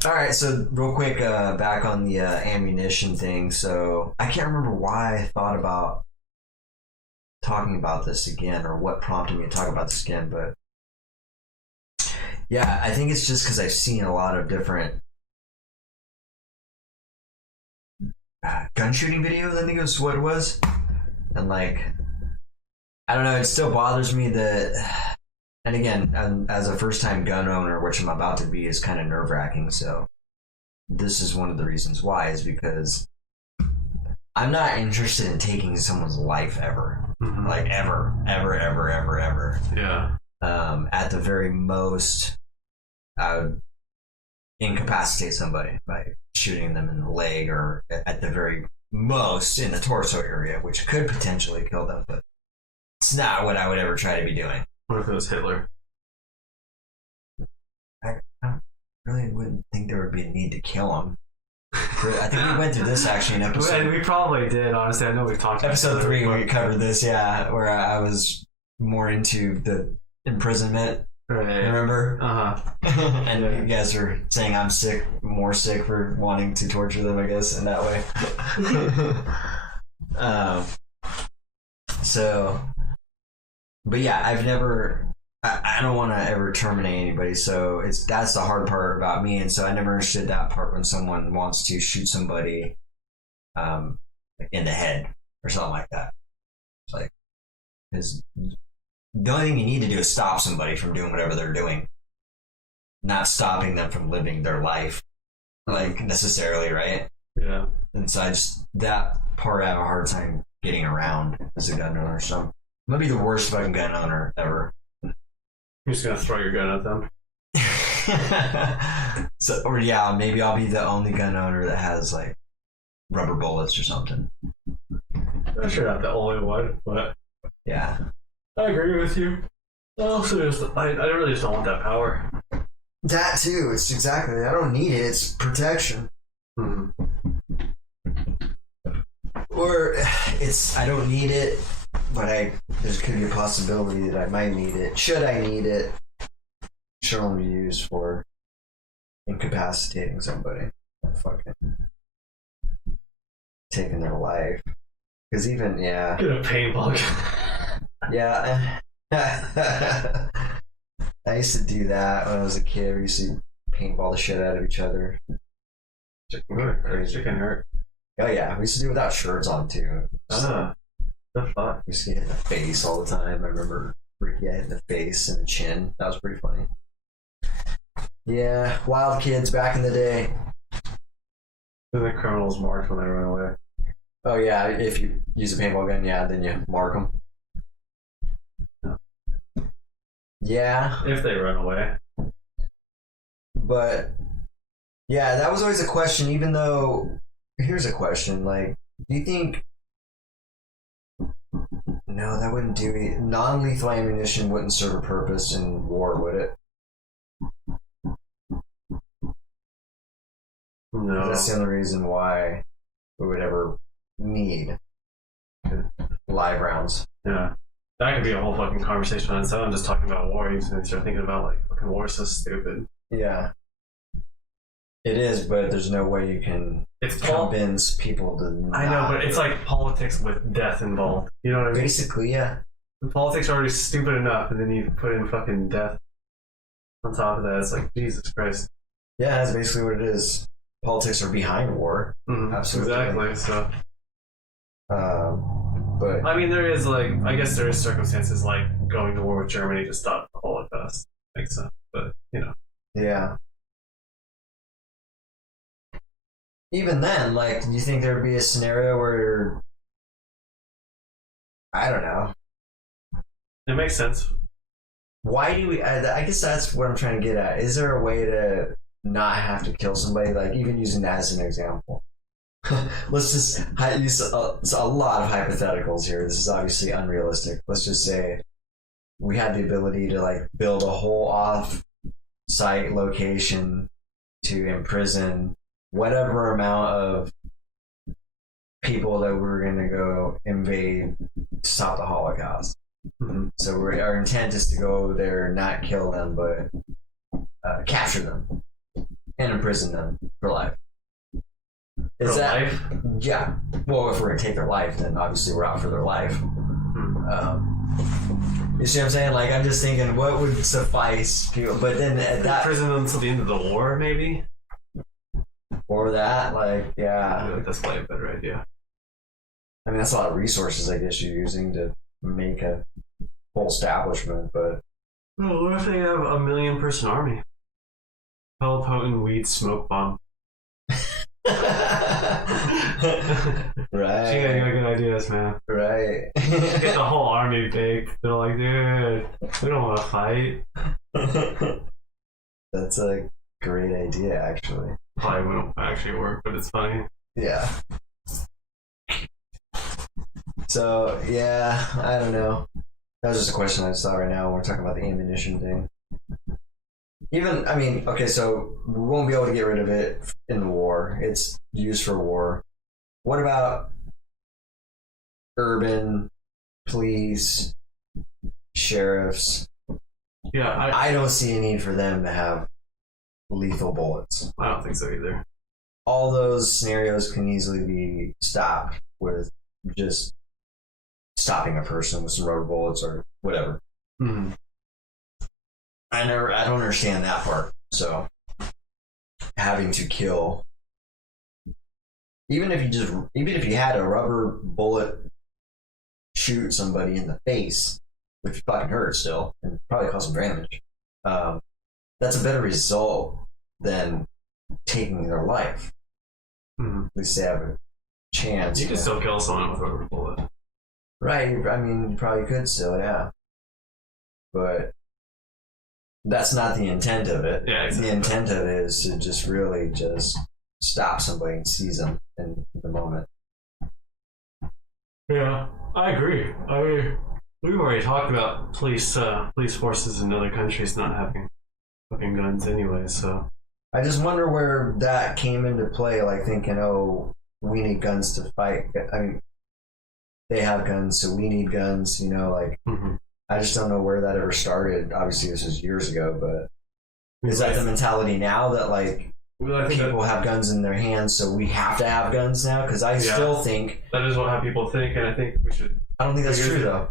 All right, so real quick, back on the ammunition thing. So I can't remember why I thought about talking about this again, or what prompted me to talk about this again, but yeah, I think it's just because I've seen a lot of different gun shooting videos, I think is what it was. And like, I don't know, it still bothers me that, and again, as a first time gun owner, which I'm about to be, is kind of nerve wracking. So this is one of the reasons why, is because I'm not interested in taking someone's life ever. Mm-hmm. Like ever. Yeah. At the very most, I would incapacitate somebody by shooting them in the leg, or at the very most in the torso area, which could potentially kill them, but it's not what I would ever try to be doing. What if it was Hitler? I really wouldn't think there would be a need to kill him. I think we went through this actually in episode... We probably did, honestly. I know we've talked about episode 3 where we covered this, yeah, where I was more into the imprisonment. Right. Remember? And Yeah. you guys are saying I'm more sick for wanting to torture them, I guess, in that way. But yeah, I've never... I don't want to ever terminate anybody, so that's the hard part about me, and so I never understood that part when someone wants to shoot somebody in the head or something like that. It's like, because the only thing you need to do is stop somebody from doing whatever they're doing, not stopping them from living their life, like, necessarily, right? Yeah. And so that part I have a hard time getting around as a gun owner, so I'm gonna be the worst fucking gun owner ever. You're just gonna throw your gun at them. So, or yeah, maybe I'll be the only gun owner that has like rubber bullets or something. I'm sure not the only one, but Yeah. I agree with you. I also I really just don't want that power. That too. It's exactly. I don't need it. It's protection. Mm-hmm. Or I don't need it, but there could be a possibility that I might need it. Should I need it? Should only be used for incapacitating somebody. Not fucking taking their life. Because even, yeah. Get a paintball gun. Yeah. I used to do that when I was a kid. We used to paintball the shit out of each other. Chicken hurt. Oh yeah, we used to do it without shirts on too. The fuck? We used to get hit in the face all the time. I remember Ricky got hit in the face and the chin. That was pretty funny. Yeah, wild kids back in the day. The criminals marked when they run away. Oh yeah, if you use a paintball gun, yeah, then you mark them. Yeah. If they run away. But yeah, that was always a question, even though here's a question, like, do you think no, that wouldn't do it. Non-lethal ammunition wouldn't serve a purpose in war, would it? No. That's the only reason why we would ever need live rounds. Yeah. That could be a whole fucking conversation on its own, just talking about war. You start thinking about, like, fucking war is so stupid. Yeah. It is, but there's no way you can convince people to not. I know, but it's like politics with death involved. You know what I mean? Basically, yeah. Politics are already stupid enough, and then you put in fucking death on top of that. It's like, Jesus Christ. Yeah, that's basically what it is. Politics are behind war. Mm-hmm. Absolutely. Exactly, so. But I mean, there is, like, I guess there is circumstances like going to war with Germany to stop the Holocaust. Makes sense, but, you know. yeah. Even then, like, do you think there would be a scenario where, I don't know. It makes sense. Why do we, I guess that's what I'm trying to get at. Is there a way to not have to kill somebody? Like, even using that as an example. Let's just use a lot of hypotheticals here. This is obviously unrealistic. Let's just say we had the ability to, like, build a whole off-site location to imprison whatever amount of people that we're going to go invade to stop the Holocaust. Mm-hmm. So our intent is to go there, not kill them, but capture them and imprison them for life. Life? Yeah. Well, if we're going to take their life, then obviously we're out for their life. Mm-hmm. You see what I'm saying? Like, I'm just thinking, what would suffice people? But then at that, prison until the end of the war, maybe. or that, like, I yeah. feel like that's probably a better idea. I mean, that's a lot of resources, I guess, you're using to make a whole establishment, but. Well, what if they have a 1 million person army? Hell potent weed smoke bomb. Right. She got good ideas, man. Right. Get the whole army big. They're like, dude, we don't want to fight. That's a great idea, actually. Probably won't actually work, but it's funny. Yeah. So, yeah, I don't know. That was just a question I just thought right now when we're talking about the ammunition thing. Even, I mean, okay, so we won't be able to get rid of it in the war. It's used for war. What about urban police, sheriffs? Yeah, I don't see a need for them to have lethal bullets. I don't think so either. All those scenarios can easily be stopped with just stopping a person with some rubber bullets or whatever. Mm-hmm. I don't understand that part. So having to kill, even if you had a rubber bullet shoot somebody in the face, which fucking hurts still and probably cause some damage, that's a better result than taking their life. Mm-hmm. At least they have a chance. You can still kill someone with a rubber bullet. Right. I mean, you probably could still, yeah. But that's not the intent of it. Yeah, exactly. The intent of it is to just really just stop somebody and seize them in the moment. Yeah, I agree. I mean, we've already talked about police forces in other countries not having fucking guns anyway, so. I just wonder where that came into play, like thinking, oh, we need guns to fight. I mean, they have guns, so we need guns, you know, like, Mm-hmm. I just don't know where that ever started. Obviously, this was years ago, but is that the mentality now that, like, Well, I think people have guns in their hands, so we have to have guns now? Because I still think... that is how people think, and I think we should... I don't think that's true, though.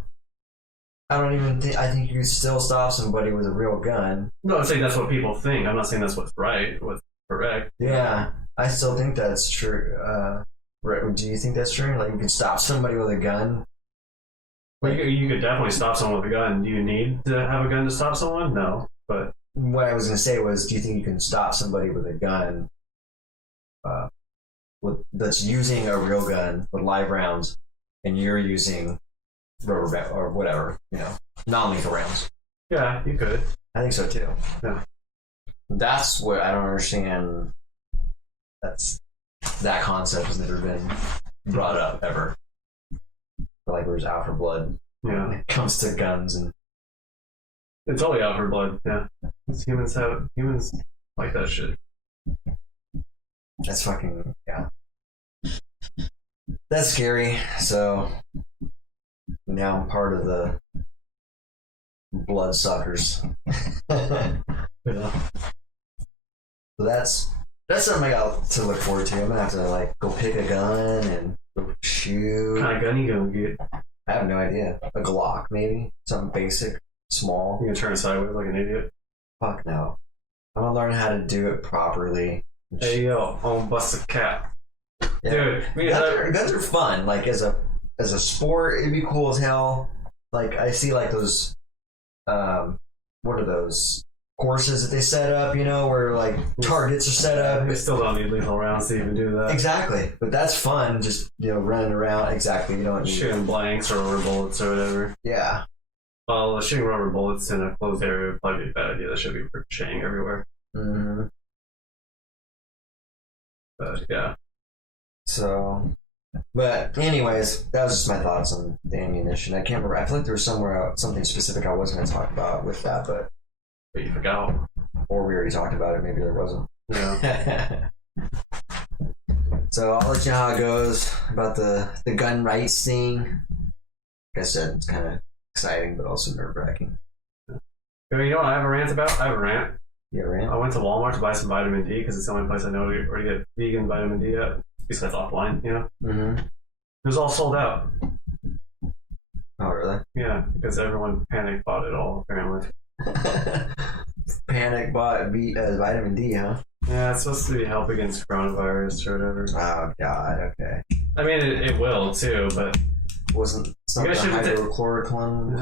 I don't even think... I think you can still stop somebody with a real gun. No, I'm saying that's what people think. I'm not saying that's what's right, what's correct. Yeah, I still think that's true. Do you think that's true? Like, you can stop somebody with a gun? Well, you could definitely stop someone with a gun. Do you need to have a gun to stop someone? No, but... What I was going to say was, do you think you can stop somebody with a gun that's using a real gun with live rounds, and you're using rubber or whatever, you know, non-lethal rounds? Yeah, you could. I think so too. Yeah. That's what I don't understand. That concept has never been brought up ever. Like, we're just out for blood. Yeah. When it comes to guns and... It's only out for blood, yeah. Humans like that shit. That's fucking, yeah. That's scary. So now I'm part of the bloodsuckers. Yeah. So that's something I got to look forward to. I'm gonna have to, like, go pick a gun and go shoot. What kind of gun you gonna get? I have no idea. A Glock, maybe? Something basic, small. You gonna turn sideways like an idiot? Fuck no. I'm gonna learn how to do it properly. Hey yo, I'm gonna bust a cap. Yeah. Dude, Guns are fun. Like, as a sport, it'd be cool as hell. Like, I see, like, those what are those courses that they set up, you know, where, like, targets are set up. we still don't need lethal rounds to even do that. Exactly. But that's fun, just, you know, running around. Exactly. You don't need... Shooting blanks or rubber bullets or whatever. Yeah. Well, shooting rubber bullets in a closed area would probably be a bad idea. That should be ricocheting everywhere. Mm-hmm. But yeah. So, but anyways, that was just my thoughts on the ammunition. I can't remember. I feel like there was something specific I was going to talk about with that, but you forgot. Or we already talked about it. Maybe there wasn't. Yeah. So I'll let you know how it goes about the gun rights thing. Like I said, it's kind of exciting, but also nerve-wracking. You know what I have a rant about? I have a rant. You got a rant? I went to Walmart to buy some vitamin D because it's the only place I know where to get vegan vitamin D at. Besides offline, you know? Mm-hmm. It was all sold out. Oh, really? Yeah, because everyone panic bought it all apparently. Panic bought vitamin D, huh? Yeah, it's supposed to be help against coronavirus or whatever. Oh God. Okay. I mean, it will too, but It's not the hydrochloroquine.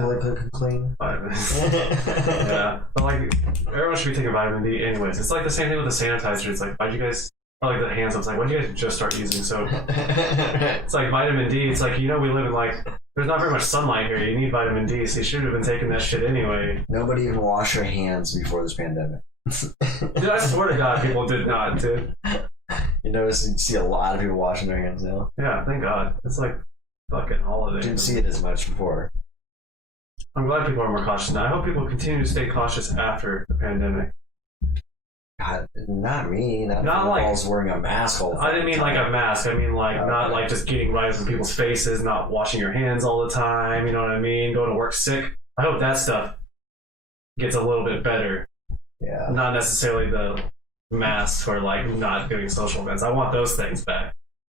Yeah, but like everyone should be taking vitamin D anyways. It's like the same thing with the sanitizer. It's like, why'd you guys? Or like the hand soap. It's like, why'd you guys just start using soap? It's like vitamin D. It's like, we live in like, there's not very much sunlight here. You need vitamin D, so you should have been taking that shit anyway. Nobody even washed their hands before this pandemic. Dude, I swear to God, people did not, dude. You see a lot of people washing their hands now. Yeah, thank God. It's like fucking holiday. Didn't see it as much before. I'm glad people are more cautious now. I hope people continue to stay cautious after the pandemic. God, not me. Not like balls wearing a mask all the time. I didn't mean like a mask. I mean like not like just getting right up in people's faces, not washing your hands all the time. You know what I mean? Going to work sick. I hope that stuff gets a little bit better. Yeah. Not necessarily the masks or like not doing social events. I want those things back.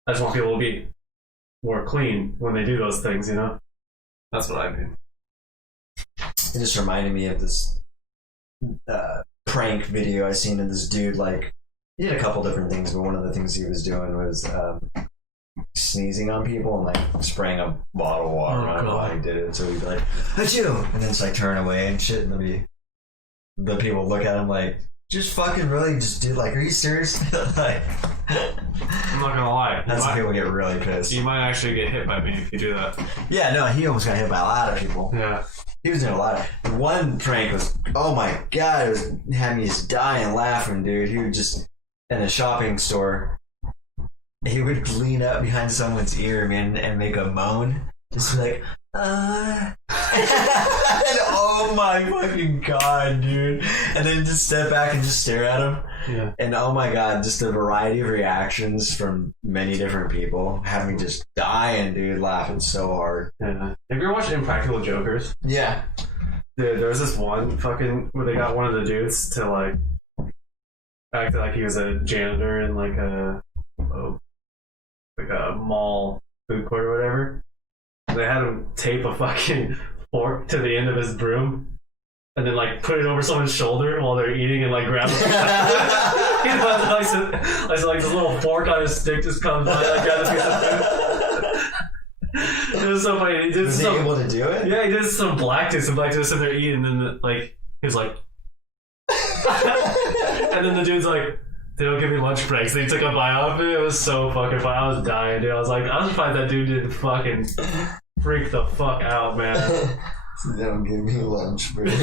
I just want people to be more clean when they do those things. You know? That's what I mean. It just reminded me of this prank video I seen of this dude. Like, he did a couple different things, but one of the things he was doing was sneezing on people and like spraying a bottle of water on him while he did it. So he'd be like, "Achoo!" and then just like turn away and shit, and then the people look at him like, "Just fucking really, just dude, like, are you serious?" Like, I'm not gonna lie. That's when people get really pissed. You might actually get hit by me if you do that. Yeah, no, he almost got hit by a lot of people. Yeah. He was doing a lot of... One prank was... Oh my God, had me just dying laughing, dude. He would just... In a shopping store, he would lean up behind someone's ear, man, and make a moan. Just like, and oh my fucking God, dude. And then just step back and just stare at him. Yeah. And oh my God, just a variety of reactions from many different people have me just dying, dude, laughing so hard. Yeah. Have you ever watched Impractical Jokers? Yeah. Dude, there was this one fucking where they got one of the dudes to like act like he was a janitor in like a mall food court or whatever. They had him tape a fucking fork to the end of his broom and then like put it over someone's shoulder while they're eating and like grab it. You know, like this little fork on his stick just comes by, like grab a piece of food. It was so funny. Was he able to do it? Yeah, he did some black dude sitting there eating, and then like he was like, and then the dude's like, "They don't give me lunch breaks." They took a bite off it. It was so fucking funny. I was dying, dude. I was like, I was surprised that dude didn't fucking freak the fuck out, man. They don't give me lunch break.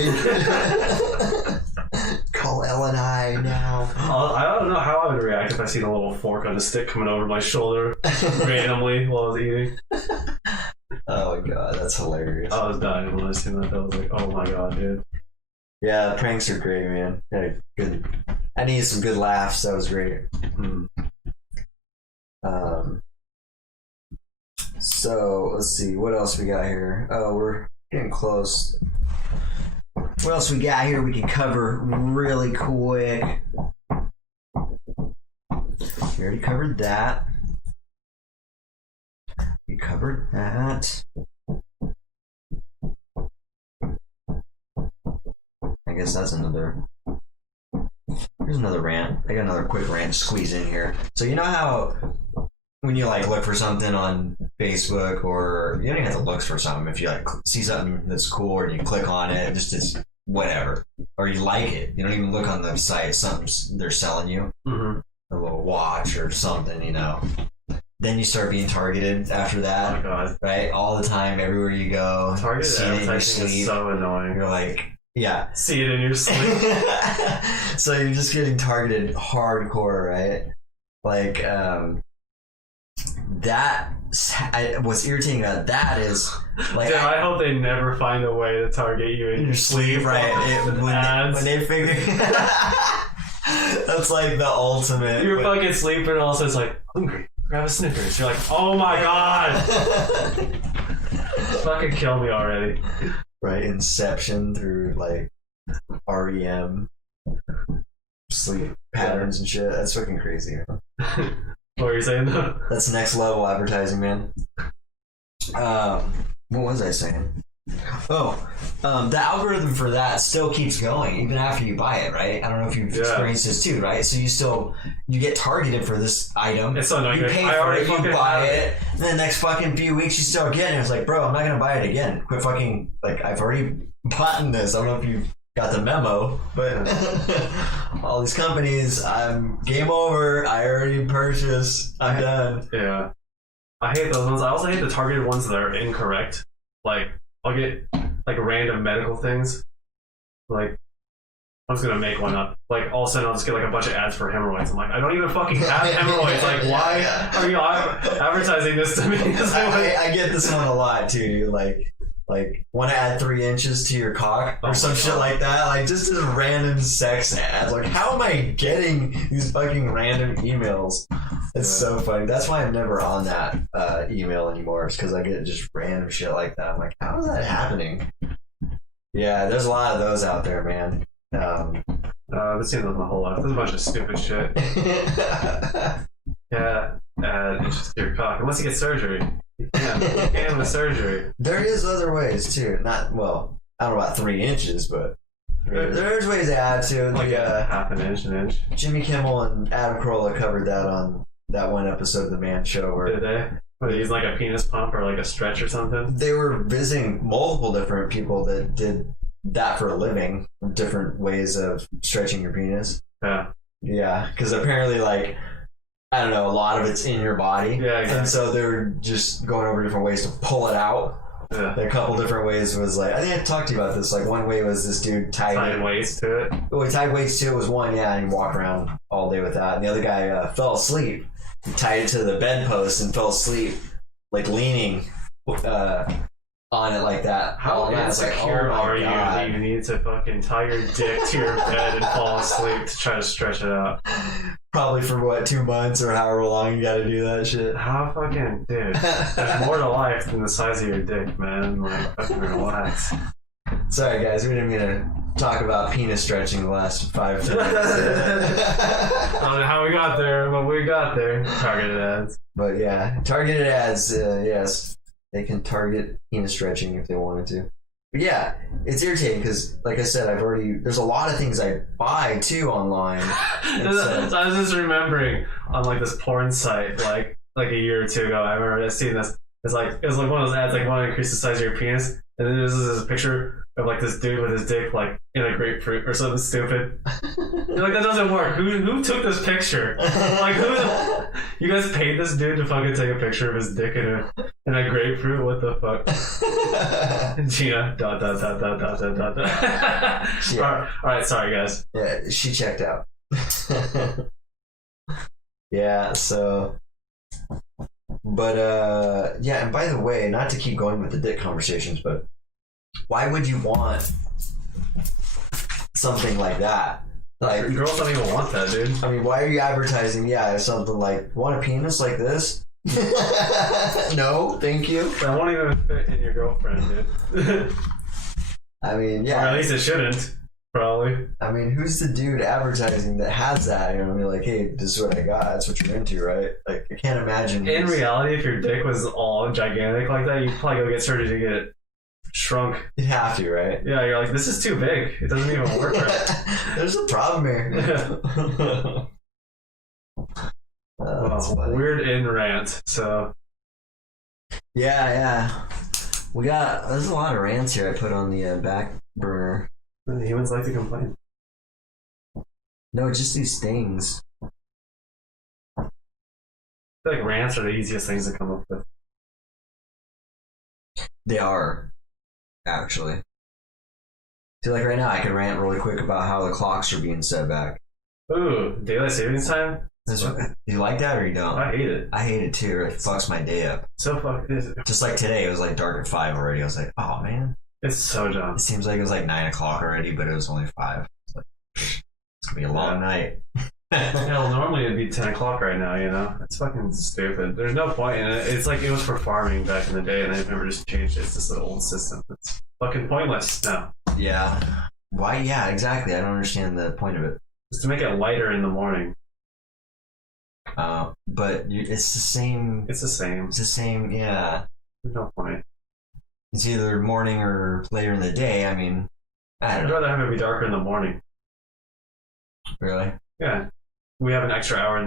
Call L&I now. I don't know how I would react if I seen a little fork on a stick coming over my shoulder randomly while I was eating. Oh my God, that's hilarious. I was dying when I seen that. I was like, oh my God, dude. Yeah, pranks are great, man. I needed some good laughs. That was great. So let's see, what else we got here? Oh, we're getting close. What else we got here we can cover really quick? We already covered that. We covered that. I guess that's another... Here's another rant. I got another quick rant to squeeze in here. So you know how when you like look for something on Facebook, or you don't even have to look for something, if you like see something that's cool and you click on it, just as whatever, or you like it, you don't even look on the site, something they're selling you, a little watch or something, you know. Then you start being targeted after that. Oh my God. Right? All the time, everywhere you go. Targeted advertising is so annoying. You're like, yeah. See it in your sleep. So you're just getting targeted hardcore, right? Like, what's irritating about that is, like, Dude, I hope they never find a way to target you in your sleep, right? When they figure, that's like the ultimate. You're fucking sleeping, and also it's like, hungry, grab a Snickers. You're like, oh my God, fucking kill me already. Right, Inception through like REM sleep patterns and shit. That's fucking crazy. What were you saying though? That's next level advertising, man. What was I saying? Oh, the algorithm for that still keeps going even after you buy it, right? I don't know if you've experienced this too, right? So you get targeted for this item. It's so annoying. You pay for it, you buy it, and then the next fucking few weeks you still get it. It's like, bro, I'm not gonna buy it again. Quit fucking, like, I've already bought this. I don't know if you got the memo, but all these companies, I'm game over. I already purchased. I'm done. Yeah. I hate those ones. I also hate the targeted ones that are incorrect. Like, I'll get like random medical things. Like, I'm just gonna make one up. Like, all of a sudden I'll just get like a bunch of ads for hemorrhoids. I'm like, I don't even fucking have hemorrhoids. Like, why are you advertising this to me? I get this one a lot too. Like, want to add 3 inches to your cock or some shit like that. Like, just as random sex ads. Like, how am I getting these fucking random emails? It's so funny. That's why I'm never on that email anymore. It's because I get just random shit like that. I'm like, how is that happening? Yeah, there's a lot of those out there, man. I've seen those my whole life. There's a bunch of stupid shit. Yeah, it's just your cock. Unless you get surgery. You can with surgery. There is other ways too. Not, well, I don't know about 3 inches, but there's ways to add to it. Like half an inch, an inch. Jimmy Kimmel and Adam Carolla covered that on that one episode of The Man Show. Where did they? Were they using like a penis pump or like a stretch or something? They were visiting multiple different people that did that for a living, different ways of stretching your penis. Yeah. Yeah, because apparently, like, I don't know, a lot of it's in your body. Yeah, exactly. And so they're just going over different ways to pull it out. Yeah. A couple different ways was like, I think I talked to you about this. Like, one way was this dude tied weights to it. Well, he tied weights to it was one, yeah, and he walked around all day with that. And the other guy fell asleep. He tied it to the bedpost and fell asleep, like leaning on it like that. How insecure are you that you need to fucking tie your dick to your bed and fall asleep to try to stretch it out? Probably for what, 2 months or however long you gotta do that shit. How fucking, dude, there's more to life than the size of your dick, man. Like, fucking relax. Sorry guys, we didn't mean to talk about penis stretching the last 5 minutes. I don't know how we got there, but we got there. Targeted ads. But yeah, targeted ads, yes. They can target penis stretching if they wanted to. But yeah, it's irritating because, like I said, there's a lot of things I buy too online. I was just remembering on like this porn site like a year or two ago, I remember seeing this. It was like one of those ads like, want to increase the size of your penis, and then there's this picture of like this dude with his dick like in a grapefruit or something stupid. You're like, that doesn't work. Who took this picture? Like, you guys paid this dude to fucking take a picture of his dick in a grapefruit? What the fuck? Gina. ... All right, sorry guys. Yeah, she checked out. Yeah, so. But yeah, and by the way, not to keep going with the dick conversations, but why would you want something like that? Like, girls don't even want that, dude. I mean, why are you advertising? Yeah, something like, want a penis like this? No, thank you. That won't even fit in your girlfriend, dude. I mean, yeah. Or at least it shouldn't, probably. I mean, who's the dude advertising that has that? You know what I mean? Like, hey, this is what I got. That's what you're into, right? Like, I can't imagine. In reality, if your dick was all gigantic like that, you'd probably go get surgery to get it shrunk. You'd have to, right? Yeah, you're like, this is too big. It doesn't even work right. There's a problem here. Weird in rant, so. Yeah. There's a lot of rants here I put on the back burner. Humans like to complain. No, just these things. I feel like rants are the easiest things to come up with. They are, actually. See, like right now, I could rant really quick about how the clocks are being set back. Ooh, daylight savings time? You like that or you don't? I hate it. I hate it too. It fucks my day up. So just like today, it was like dark at 5 already. I was like, oh man. It's so dumb. It seems like it was like 9 o'clock already, but it was only 5. It's like, it's gonna be a long night. Well, normally it'd be 10 o'clock right now, you know? It's fucking stupid. There's no point in it. It's like it was for farming back in the day, and they've never just changed it. It's just an old system. It's fucking pointless now. Yeah. Why? Yeah, exactly. I don't understand the point of it. Just to make it lighter in the morning. But it's the same. It's the same. It's the same, yeah. There's no point. it's either morning or later in the day. I mean, I don't I'd know. rather have it be darker in the morning. Really? Yeah. We have an extra hour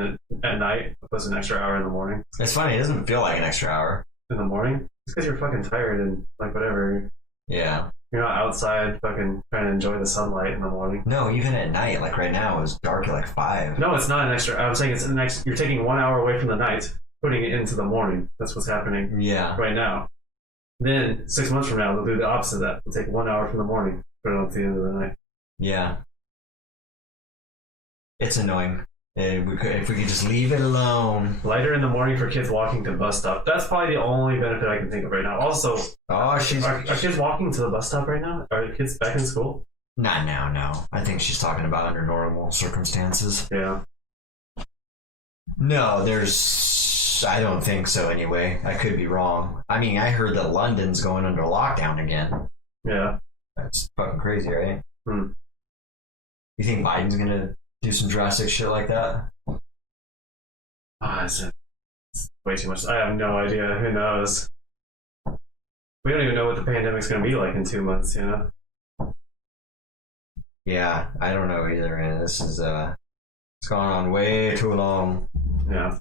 at night opposed to an extra hour in the morning. It's funny. It doesn't feel like an extra hour. In the morning? It's because you're fucking tired and like whatever. Yeah. You're not outside fucking trying to enjoy the sunlight in the morning. No, even at night, like right now, it was dark at like 5. No, it's not an extra. I'm saying it's an extra. You're taking 1 hour away from the night, putting it into the morning. That's what's happening Yeah. right now. Then 6 months from now, they'll do the opposite of that. They'll take 1 hour from the morning, put it on to the end of the night. Yeah. It's annoying. If we could just leave it alone. Lighter in the morning for kids walking to bus stop. That's probably the only benefit I can think of right now. Also, Oh, she's are kids walking to the bus stop right now? Are the kids back in school? not now. No, I think she's talking about under normal circumstances. Yeah. No, I don't think so. Anyway, I could be wrong. I mean, I heard that London's going under lockdown again. Yeah. That's fucking crazy, right? Hmm. You think Biden's gonna do some drastic shit like that? It's way too much. I have no idea. Who knows? We don't even know what the pandemic's going to be like in 2 months, you know? Yeah, I don't know either, man. This is it's gone on way too long. Yeah.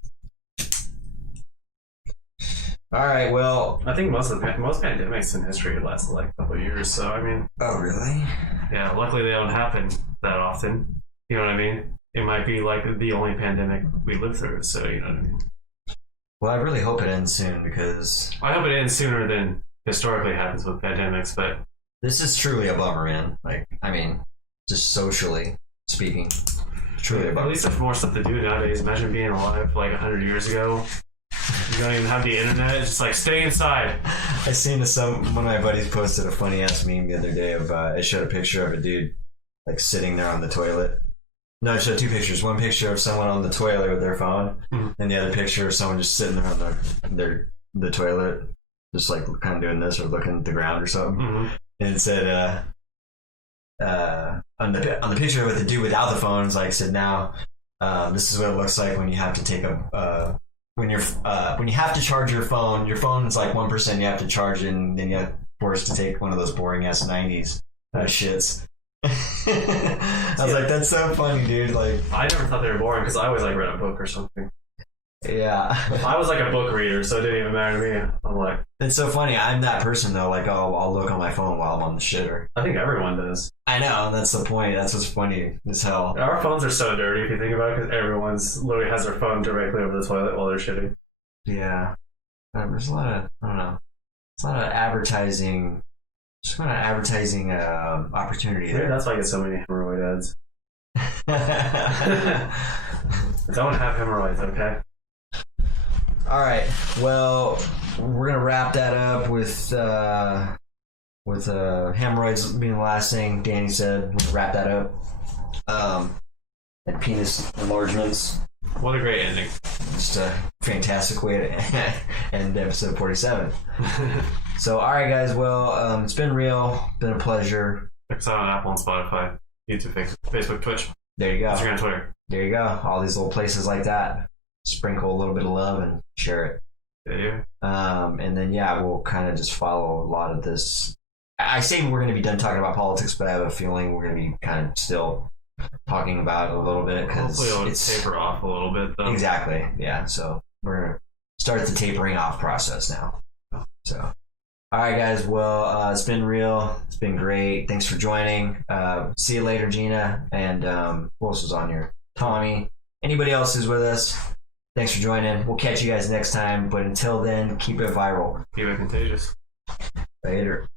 All right, well. I think most pandemics in history last like a couple of years, so I mean, Oh, really? yeah, luckily they don't happen that often. You know what I mean? It might be like the only pandemic we live through, so you know what I mean? Well, I really hope it ends soon because I hope it ends sooner than historically happens with pandemics, but this is truly a bummer, man. Like, I mean, just socially speaking, truly a at bummer. least there's more stuff to do nowadays. Imagine being alive like 100 years ago. You don't even have the internet. It's just like, stay inside. I seen one of my buddies posted a funny ass meme the other day of it showed a picture of a dude like sitting there on the toilet. No, it showed 2 pictures. One picture of someone on the toilet with their phone, and the other picture of someone just sitting there on the toilet, just like kind of doing this or looking at the ground or something. Mm-hmm. And it said on the picture with the dude without the phone, it's like said now this is what it looks like when you have to take when you have to charge your phone. Your phone's like 1%. You have to charge it, and then you have forced to take one of those boring ass 90s shits. I was like, that's so funny, dude. Like, I never thought they were boring because I always like read a book or something. yeah. I was like a book reader, so it didn't even matter to me. I'm like, It's so funny. I'm that person though. Like, I'll look on my phone while I'm on the shitter. I think everyone does. I know, and that's the point. That's what's funny as hell. Our phones are so dirty if you think about it, because everyone's literally has their phone directly over the toilet while they're shitting. Yeah. There's a lot of, I don't know. There's a lot of advertising. There's a lot of advertising opportunity Maybe there. that's why I get so many hemorrhoid ads. Don't have hemorrhoids, okay? All right. Well, we're gonna wrap that up with hemorrhoids being the last thing Danny said. We're gonna wrap that up. And penis enlargements. What a great ending. Just a fantastic way to end episode 47. So, all right, guys. Well, it's been real. Been a pleasure. Check us out on Apple and Spotify, YouTube, Facebook, Twitch, There you go. Instagram, Twitter. There you go. All these little places like that. Sprinkle a little bit of love and share it. Yeah. And then, yeah, we'll kind of just follow a lot of this. I say we're going to be done talking about politics, but I have a feeling we're going to be kind of still talking about it a little bit because Hopefully it'll it's taper off a little bit, though. exactly, yeah. So we're going to start the tapering off process now. So, all right, guys. Well, it's been real. It's been great. Thanks for joining. See you later, Gina. And who else was on here? Tommy. Anybody else who's with us? Thanks for joining. We'll catch you guys next time. But until then, keep it viral. Keep it contagious. Later.